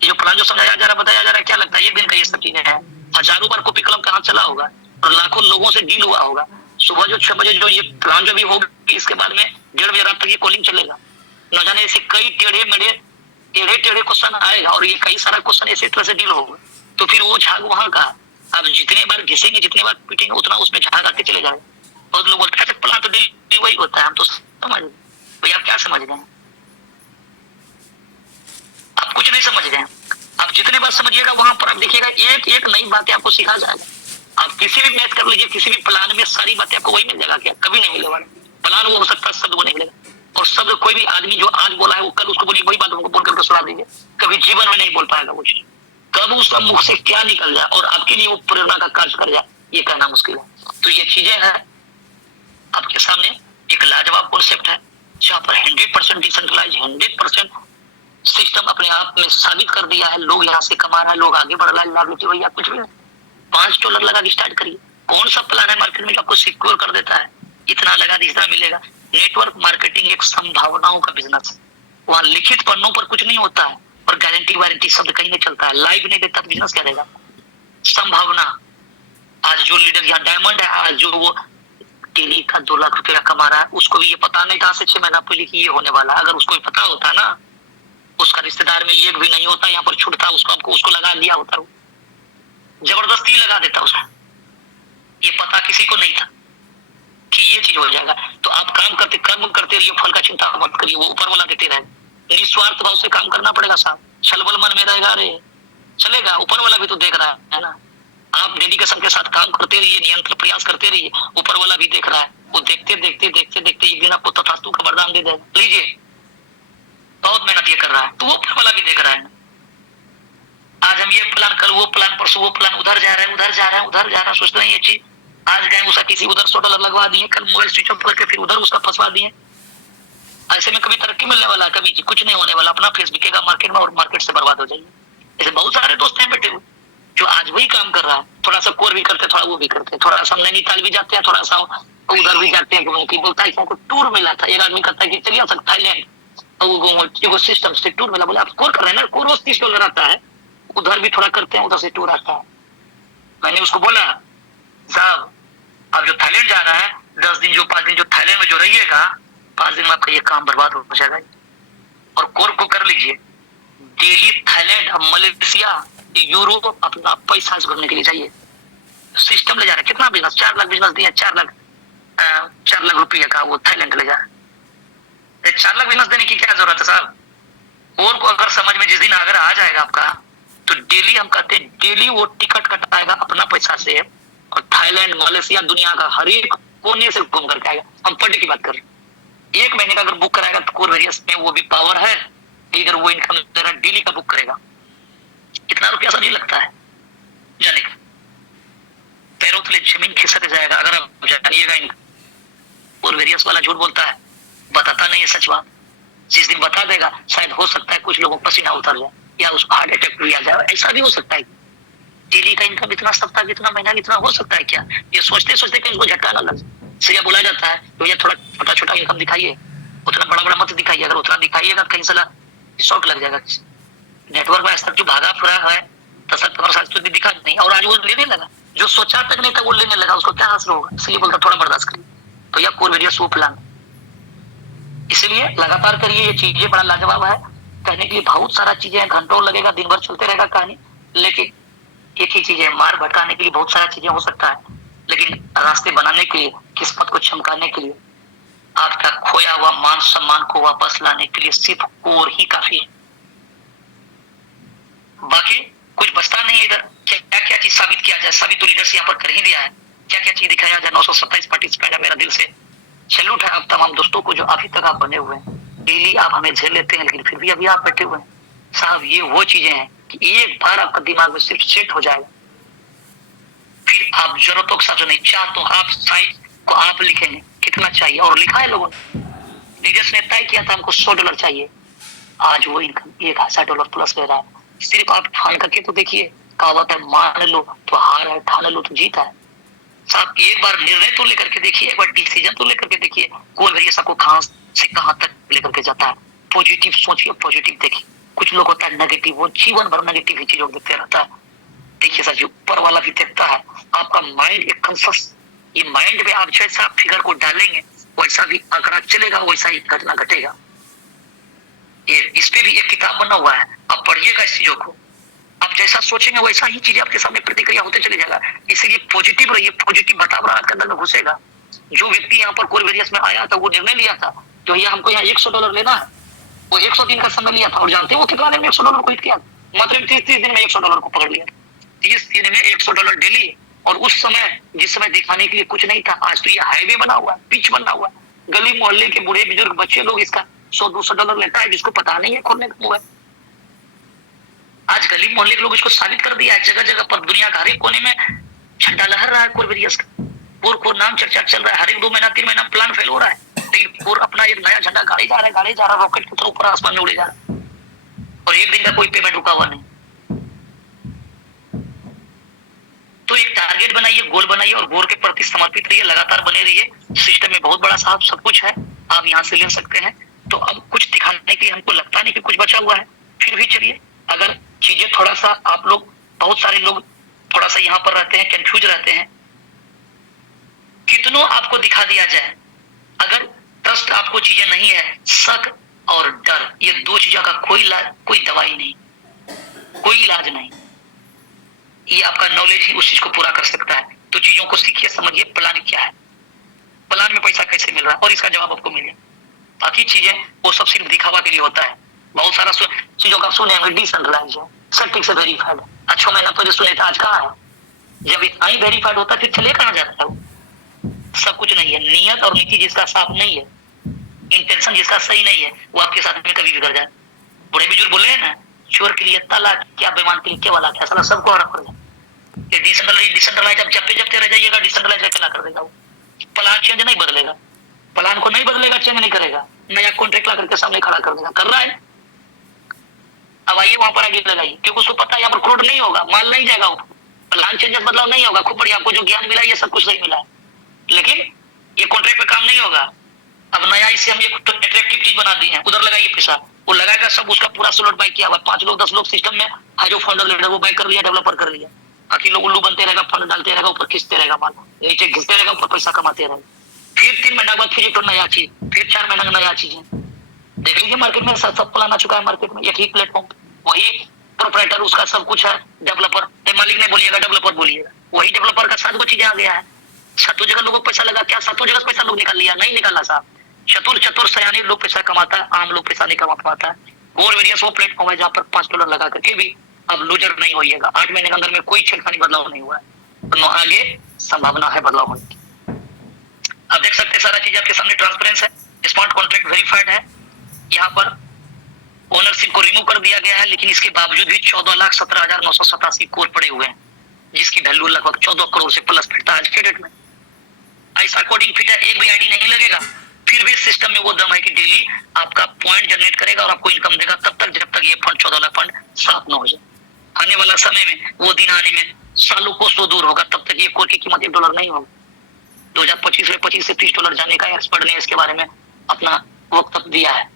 ये जो प्लान जो समझाया जा रहा है, बताया जा रहा है, क्या लगता है एक दिन का ये सब चीजें हैं? हजारों बार कॉपी कलम कहाँ चला होगा और लाखों लोगों से डील हुआ होगा। सुबह जो 6 बजे जो ये प्लान जो भी होगी, इसके बाद में 1:30 बजे रात तक ये कॉलिंग चलेगा। न जाने ऐसे कई टेढ़े क्वेश्चन आएगा और ये कई सारा क्वेश्चन ऐसे तरह से डील होगा। तो फिर वो झाग वहां का आप जितने बार घिसेंगे, जितने बार पीटेंगे, उतना उसमें झाग आते चले जाएगा। बहुत लोग बोलते हैं प्लान तो डेली वही होता है। हम तो समझ भैया, आप क्या समझ गए? आप कुछ नहीं समझ गए। आप जितने बार समझिएगा वहां पर आप देखिएगा एक एक नई बातें आपको सिखा जाएगा। आप किसी भी मैथ कर लीजिए, किसी भी प्लान में सारी बातें आपको वही मिल जाएगा। क्या कभी नहीं मिलेगा? प्लान वो हो सकता है, शब्द वो नहीं मिलेगा। और शब्द कोई भी आदमी जो आज बोला है वो कल उसको बोलिए, वही बात उनको बोल करके सुना दीजिए, कभी जीवन में नहीं बोल पाएगा वो चीज। कब उसका मुख से क्या निकल जाए और आपके लिए वो प्रेरणा का कार्य कर जाए, ये कहना मुश्किल है। तो ये चीजें हैं आपके सामने। एक लाजवाब कॉन्सेप्ट है जहाँ पर 100% डिसेंट्रलाइज, 100% सिस्टम अपने आप में साबित कर दिया है। लोग यहाँ से कमा रहा है, लोग आगे बढ़ रहा है। लाभ भैया कुछ भी नहीं, $5 लगा के स्टार्ट करिए। कौन सा प्लान है मार्केट में जो आपको सिक्योर कर देता है? इतना लगा दी इतना मिलेगा। नेटवर्क मार्केटिंग एक संभावनाओं का बिजनेस है। वहाँ लिखित पन्नों पर कुछ नहीं होता है और गारंटी वारंटी शब्द कहीं नहीं चलता है। लाइव नहीं देता तो बिजनेस क्या रहेगा? संभावना। आज जो लीडर यहाँ डायमंड है, आज जो वो डेली का 2 लाख रुपया कमा रहा है, उसको भी ये पता नहीं था 6 महीना पहले कि ये होने वाला। अगर उसको भी पता होता ना, उसका रिश्तेदार में एक भी नहीं होता यहाँ पर छूटता, उसको लगा दिया होता, जबरदस्ती लगा देता उसका। ये पता किसी को नहीं था कि ये चीज हो जाएगा। तो आप काम करते कर्म करते रहिए, फल का चिंता मत करिए, वो ऊपर वाला देते रहे। निस्वार्थ भाव से काम करना पड़ेगा साहब। छलबल मन में रहेगा, अरे चलेगा, ऊपर वाला भी तो देख रहा है ना। आप डेडिकेशन के साथ काम करते रहिए, निरंतर प्रयास करते रहिए, ऊपर वाला भी देख रहा है। वो देखते देखते देखते देखते एक दिन आपको तथास्तु का वरदान दे देगा। लीजिए, बहुत मेहनत ये कर रहा है, तो वो ऊपर वाला भी देख रहा है ना। आज हम ये प्लान, कल वो प्लान, परसों वो प्लान, उधर जा रहा है, उधर जा रहा है, उधर जा रहा है, सोचते हैं ये चीज। आज गए उसका किसी उधर $100 लगवा दिए, कल मोबाइल स्विच ऑफ करके फिर उधर उसका फंसवा दिए। ऐसे में कभी तरक्की मिलने वाला है? कभी कुछ नहीं होने वाला। अपना फेस बिकेगा मार्केट में और मार्केट से बर्बाद हो जाएगी। ऐसे बहुत सारे दोस्त हैं बैठे हुए जो आज वही काम कर रहा है। थोड़ा सा कोर भी करते, थोड़ा वो भी करते, थोड़ा सा नैनीताल भी जाते हैं, थोड़ा सा उधर भी जाते हैं। बोलता है कि टूर मिला था, एक आदमी कहता है कि चलिए थाईलैंड, वो सिस्टम से टूर मिला। बोला आप कोर कर रहे हैं ना, कोर रोज $30 आता है, उधर भी थोड़ा करते हैं, उधर से टूर आता है। मैंने उसको बोला साहब आप जो थाईलैंड जा रहा है, 10 दिन जो 5 दिन जो थाईलैंड में जो रहिएगा, 5 दिन में आपका ये काम बर्बाद हो जाएगा। और कोर को कर लीजिए, दिल्ली, थाईलैंड, मलेशिया, यूरोप अपना पैसा करने के लिए चाहिए। सिस्टम ले जा रहा है। कितना बिजनेस? 4 लाख बिजनेस दिया, 4 लाख रुपया का वो थाईलैंड ले जा रहा है। 4 लाख बिजनेस देने की क्या जरूरत है साहब? और को अगर समझ में जिस दिन अगर आ जाएगा आपका, तो डेली हम कहते हैं डेली वो टिकट कटाएगा अपना पैसा से और थाईलैंड, मलेशिया, दुनिया का हर एक कोने से घूम करके आएगा। हम पर डे की बात कर रहे हैं। 1 महीने का अगर बुक कराएगा तो कोर वेरियस में वो भी पावर है, इधर वो इनकम जरा डेली का बुक करेगा। कितना रुपया समझ लगता है जाने का? पैरों तले जमीन खिसक जाएगा अगर आप जानिएगा। इनका कोर वेरियस वाला झूठ बोलता है, बताता नहीं है सच बात। जिस दिन बता देगा शायद हो सकता है कुछ लोगों को पसीना उतर जाए या उसको हार्ट अटैक भी आ जाए, ऐसा भी हो सकता है। डेली का इनकम इतना, सप्ताह कितना, महीना कितना हो सकता है क्या? ये सोचते सोचते कहीं इसको झटका ना लग जाए। इसलिए बोला जाता है भैया थोड़ा छोटा छोटा इनकम दिखाइए, उतना बड़ा बड़ा मत दिखाइए। अगर उतना दिखाइएगा कहीं सला शॉक लग जाएगा। नेटवर्क में आज तक जो भागा फिरा है 10-15 साल दिखा नहीं, और आज वो लेने लगा। जो सोचा तक नहीं था वो लेने लगा, उसको क्या हासिल होगा? इसलिए बोलता थोड़ा बर्दाश्त करिए। तो यह कोर वीडियो सो प्लान, इसलिए लगातार करिए। ये चीजें बड़ा लाजवाब है, कहने के लिए बहुत सारा चीजें, घंटों लगेगा, दिन भर चलते रहेगा कहानी। लेकिन एक ही चीज है, मार भटकाने के लिए बहुत सारा चीजें हो सकता है, लेकिन रास्ते बनाने के लिए, किस्मत को चमकाने के लिए, आपका खोया हुआ मान सम्मान को वापस लाने के लिए सिर्फ कोर ही काफी है। बाकी कुछ बचता नहीं है। इधर क्या क्या चीज साबित किया जाए? साबित तो लीडर्स यहाँ पर कर ही दिया है। क्या क्या चीज दिखाया जाए? 927 पार्टिसिपेंट है। मेरा दिल से सैल्यूट है आप तमाम दोस्तों को जो अभी तक आप बने हुए हैं। डेली आप हमें झेल लेते हैं, लेकिन फिर भी अभी आप बैठे हुए हैं साहब। ये वो चीजें हैं कि एक बार आपका दिमाग में सिर्फ सेट हो जाएगा, फिर आप जरूरतों के साथ नहीं चाह तो आप साइज को आप लिखेंगे कितना चाहिए, और लिखा है लोगों ने। लीडर्स ने तय किया था हमको $100 चाहिए, आज वो इनकम $1000 प्लस ले रहा है। सिर्फ आप फान करके तो देखिए, कहावत है, मान लो तो हार है, ठान लो तो जीत है। साहब एक बार निर्णय तो लेकर के देखिए, एक बार डिसीजन तो लेकर के देखिए। कोई भी सबको कहां से कहां तक लेकर के जाता है। पॉजिटिव सोचिए, पॉजिटिव देखिए। कुछ लोग होता है नेगेटिव, वो जीवन भर नेगेटिव ही चीजों को देखते रहता है। देखिए सर, जो ऊपर वाला भी देखता है, आपका माइंड एक कॉन्शियस, ये माइंड में आप जैसा फिगर को डालेंगे वैसा भी आंकड़ा चलेगा, वैसा ही घटना घटेगा। ये इस पे भी एक किताब बना हुआ है, आप पढ़िएगा इस चीजों को। आप जैसा सोचेंगे वैसा ही चीजें आपके सामने प्रतिक्रिया होते चले जाएगा। इसलिए पॉजिटिव रहिए, पॉजिटिव वातावरण आपके अंदर में घुसेगा। जो व्यक्ति यहाँ पर कोरवेरियस में आया था, वो निर्णय लिया था जो ये हमको यहाँ $100 लेना है, वो 100 दिन का समय लिया था। और जानते हैं वो कितना दिन में $100 को हिट किया? मात्र 30 दिन में $100 को पकड़ लिया। 30 दिन में $100 डेली। और उस समय जिस समय दिखाने के लिए कुछ नहीं था, आज तो ये हाईवे बना हुआ है, पिच बना हुआ है। गली मोहल्ले के बूढ़े बुजुर्ग बच्चे लोग इसका $100-200 लेता है, जिसको पता नहीं है खोलने का मोबाइल। आज गली मोहल्ले के लोग इसको साबित कर दिया है। जगह जगह पर दुनिया का हर एक कोने में झंडा लहर रहा है कोरवेरियस का। कोर नाम चर्चा चल रहा है। हर एक 2 महीना 3 महीना प्लान फेल हो रहा है, लेकिन कोर अपना एक नया झंडा गाड़ी जा रहा है, रॉकेट की तरह ऊपर आसमान में उड़े जा रहा है। और एक दिन का कोई पेमेंट रुका हुआ नहीं। तो एक टारगेट बनाइए, गोल बनाइए और गोल के प्रति समर्पित रहिए, लगातार बने रहिए। सिस्टम में बहुत बड़ा साहब सब कुछ है, आप यहाँ से ले सकते हैं। तो अब कुछ दिखाने के लिए हमको लगता नहीं कि कुछ बचा हुआ है, फिर भी चलिए। अगर चीजें थोड़ा सा आप लोग, बहुत सारे लोग थोड़ा सा यहाँ पर रहते हैं, कंफ्यूज रहते हैं। कितनों आपको दिखा दिया जाए, अगर ट्रस्ट आपको चीजें नहीं है, शक और डर, ये 2 चीजों का कोई दवाई नहीं, कोई इलाज नहीं। ये आपका नॉलेज ही उस चीज को पूरा कर सकता है। तो चीजों को सीखिए, समझिए प्लान क्या है, प्लान में पैसा कैसे मिल रहा है, और इसका जवाब आपको मिले। बाकी चीजें वो सब सिर्फ दिखावा के लिए होता है। बहुत सारा चीजों का सुने, डिसेंट्रलाइज है, सेटिंग से वेरीफाइड है। 6 महीना पहले सुने थे, आज कहाँ है? जब इतना ही वेरीफाइड होता है, फिर चले कहाँ जाता है वो? सब कुछ नहीं है। नियत और नीति जिसका साफ नहीं है, इंटेंशन जिसका सही नहीं है, वो आपके साथ में कभी बिगड़ जाए। बड़े बुजुर्ग बोले हैं ना, चोर के लिए ताला क्या, बेईमान के लिए क्या वाला क्या, साला सबको हड़प कर जाए। ये डिसेंट्रलाइज आप जपते रह जाइएगा, डिसेंट्रलाइज क्या कर देगा वो? प्लान चेंज नहीं बदलेगा, प्लान को नहीं बदलेगा, चेंज नहीं करेगा, नया कॉन्ट्रैक्ट ला करके सामने खड़ा कर देगा। कर रहा है। अब आइए वहां पर आगे लगाइए, क्योंकि उसको पता है यहाँ पर फ्रॉड नहीं होगा, माल नहीं जाएगा, प्लान चेंजेस बदलाव नहीं होगा। खूब बढ़िया, आपको जो ज्ञान मिला ये सब कुछ सही मिला है, लेकिन ये कॉन्ट्रैक्ट पे काम नहीं होगा। अब नया इसे हम एक अट्रैक्टिव चीज बना दी है, उधर लगाइए पैसा, वो लगाएगा सब, उसका पूरा स्लॉट बाय किया हुआ। 5 लोग 10 लोग सिस्टम में है, जो फाउंडर लीडर वो बाय कर लिया, डेवलपर कर लिया। बाकी लोग उल्लू बनते रहेगा, फंड डालते रहेगा, ऊपर खींचते रहेगा माल, नीचे घिसते रहेगा, ऊपर पैसा कमाते रहेगा। फिर 3 महीना बाद फिर एक नया चीज, फिर 4 महीना का नया चीज है। देख लीजिए मार्केट में सब प्लान आ चुका है मार्केट में, एक ही प्लेटफॉर्म, वही प्रोप्राइटर, उसका सब कुछ है, डेवलपर, मालिक नहीं बोलिएगा, डेवलपर बोलिएगा, वही डेवलपर का 7 चीजें आ गया है। 7 जगह लोगों को पैसा लगा, क्या 7 जगह पैसा लोग निकाल लिया? नहीं निकाला साहब। चतुर सयानी लोग पैसा कमाता है, आम लोग पैसा नहीं कमा पाता है। कोरवेरियस वो प्लेटफॉर्म है जहाँ पर $5 लगा करके भी अब लूजर नहीं होइएगा। 8 महीने के अंदर में कोई छेड़खानी बदलाव नहीं हुआ है, तो आगे संभावना है बदलाव होने की। आप देख सकते हैं सारा चीज आपके सामने ट्रांसपेरेंस है, स्मार्ट कॉन्ट्रैक्ट वेरीफाइड है। यहाँ पर ओनरशिप को रिमूव कर दिया गया है, लेकिन इसके बावजूद भी 14,17,987 कोर पड़े हुए हैं, जिसकी वैल्यू लगभग 14 करोड़ से प्लस फिरता है आज के डेट में। ऐसा कोडिंग फिट है, एक भी आईडी नहीं लगेगा, फिर भी सिस्टम में वो दम है कि डेली आपका पॉइंट जनरेट करेगा और आपको इनकम देगा, तब तक जब तक ये फंड 14 लाख फंड साफ न हो जाए। आने वाला समय में वो दिन आने में सालों को सौ दूर होगा, तब तक ये कोर की कीमत $1 नहीं होगी। 2025 में $25 से $30 जाने का एक्सपर्ट ने इसके बारे में अपना वक्तव्य दिया है।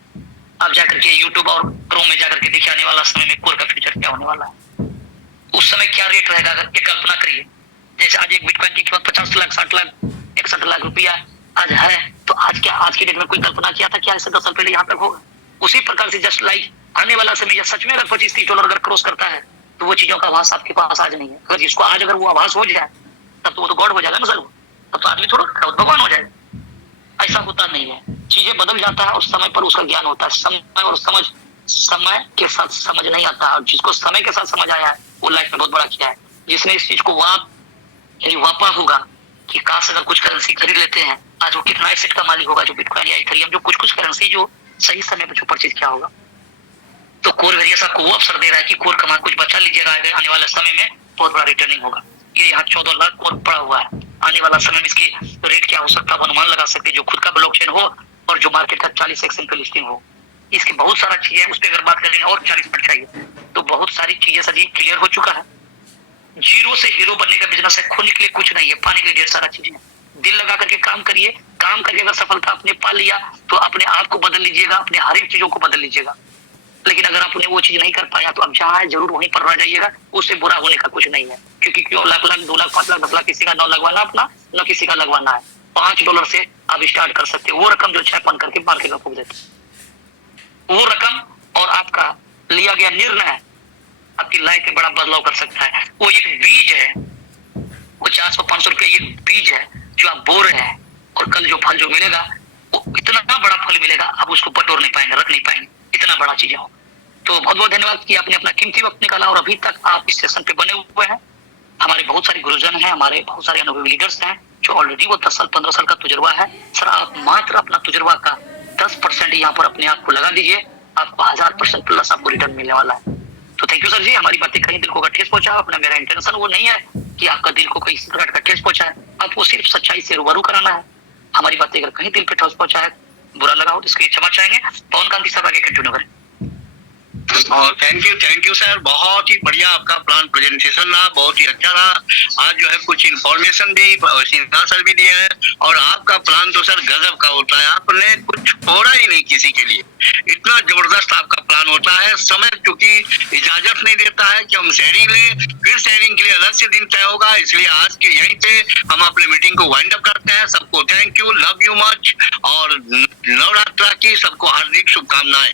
आप जाकर के यूट्यूब और क्रोम में जाकर के देखिए आने वाला समय में कोर का फ्यूचर क्या होने वाला है, उस समय क्या रेट रहेगा, अगर ये कल्पना करिए। जैसे आज एक बिटकॉइन की कीमत 50 लाख, 60 लाख, 61 लाख रुपया आज है, तो आज की डेट में कोई कल्पना किया था क्या ऐसे 10 साल पहले यहाँ तक होगा? उसी प्रकार से जस्ट लाइक आने वाला समय सच में अगर $25-30 अगर क्रॉस करता है, तो वो चीजों का आभास आपके पास आज नहीं है। अगर जिसको आज अगर वो आभास हो जाए, तब तो वो तो गॉड हो जाएगा ना सर, तब तो आदमी थोड़ा भगवान हो जाएगा। ऐसा होता नहीं है, चीजें बदल जाता है और समय पर उसका ज्ञान होता है। समय और समझ समय के साथ समझ नहीं आता है, और जिसको समय के साथ समझ आया है वो लाइफ में बहुत बड़ा किया है। जिसने इस चीज को वापा होगा कि काश अगर कुछ करेंसी खरीद लेते हैं, आज वो कितना एसेट का मालिक होगा, जो बिटकॉइन या इथेरियम, जो कुछ करेंसी जो सही समय पर जो परचेज किया होगा। तो कोरवेरियस आपको वो अवसर दे रहा है कि कोर कमा कुछ बचा लीजिएगा, आने वाले समय में बहुत बड़ा रिटर्निंग होगा। ये यहाँ 14 लाख कोर पड़ा हुआ है, आने वाला समय में इसकी रेट क्या हो सकता है अनुमान लगा सकते हैं, जो खुद का ब्लॉकचेन हो और जो मार्केट का 40 एक्सचेंज पे लिस्टिंग हो। इसकी बहुत सारा चीजें, उस पर अगर बात करेंगे और 40 मिनट चाहिए, तो बहुत सारी चीजें सर जी क्लियर हो चुका है। जीरो से हीरो बनने का बिजनेस है, खोने के लिए कुछ नहीं है, पाने के लिए ढेर सारा चीजें। दिल लगा करके काम करिए, काम करके अगर सफलता आपने पा लिया तो अपने आप को बदल लीजिएगा, अपने हर एक चीजों को बदल लीजिएगा। लेकिन अगर आपने वो चीज नहीं कर पाया तो आप जहाँ है जरूर वहीं पर रह जाइएगा, उससे बुरा होने का कुछ नहीं है। क्योंकि क्यों लाख लाख 2 लाख 5 लाख 10 लाख किसी का न लगवाना अपना, न किसी का लगवाना है। $5 से आप स्टार्ट कर सकते हो, वो रकम जो छापन करके मार्केट में फूक देते, वो रकम और आपका लिया गया निर्णय आपकी लाइफ में बड़ा बदलाव कर सकता है। वो एक बीज है, वो 400-500 रुपये एक बीज है जो आप बो रहे हैं, और कल जो फल जो मिलेगा वो इतना बड़ा फल मिलेगा, आप उसको बटोर नहीं पाएंगे, रख नहीं पाएंगे, इतना बड़ा चीजें हो। तो बहुत बहुत धन्यवाद कि आपने अपना कीमती वक्त निकाला और अभी तक आप इस सेशन पे बने हुए हैं। हमारे बहुत सारे गुरुजन हैं, हमारे बहुत सारे अनुभवी लीडर्स हैं जो ऑलरेडी वो 10 साल 15 साल का तजुर्बा है। सर आप मात्र अपना तजुर्बा का 10% यहाँ पर अपने आप को लगा दीजिए, आपको 1000% प्लस आपको रिटर्न मिलने वाला है। तो थैंक यू सर जी, हमारी बातें कहीं दिल को अगर ठेस पहुंचा अपना, मेरा इंटेंशन वो नहीं है कि आपका दिल को कहीं प्रकार का ठेस पहुंचा है, आपको सिर्फ सच्चाई से रूबरू कराना है। हमारी बातें अगर कहीं दिल पे ठोस पहुंचा है, बुरा लगा हो तो इसके लिए क्षमा चाहेंगे। पवन कांति साहब आगे कंटिन्यू करें। और थैंक यू सर, बहुत ही बढ़िया आपका प्लान प्रेजेंटेशन रहा, बहुत ही अच्छा रहा। आज जो है कुछ इन्फॉर्मेशन भी सिन्हा सर भी दिए हैं, और आपका प्लान तो सर गजब का होता है, आपने कुछ छोड़ा ही नहीं किसी के लिए, इतना जबरदस्त आपका प्लान होता है। समय क्योंकि इजाजत नहीं देता है कि हम शेयरिंग लें, फिर शेयरिंग के लिए अलग से दिन तय होगा, इसलिए आज के यहीं पे हम अपने मीटिंग को वाइंड अप करते हैं। सबको thank you, love you much, और नवरात्रा की सबको हार्दिक शुभकामनाएं।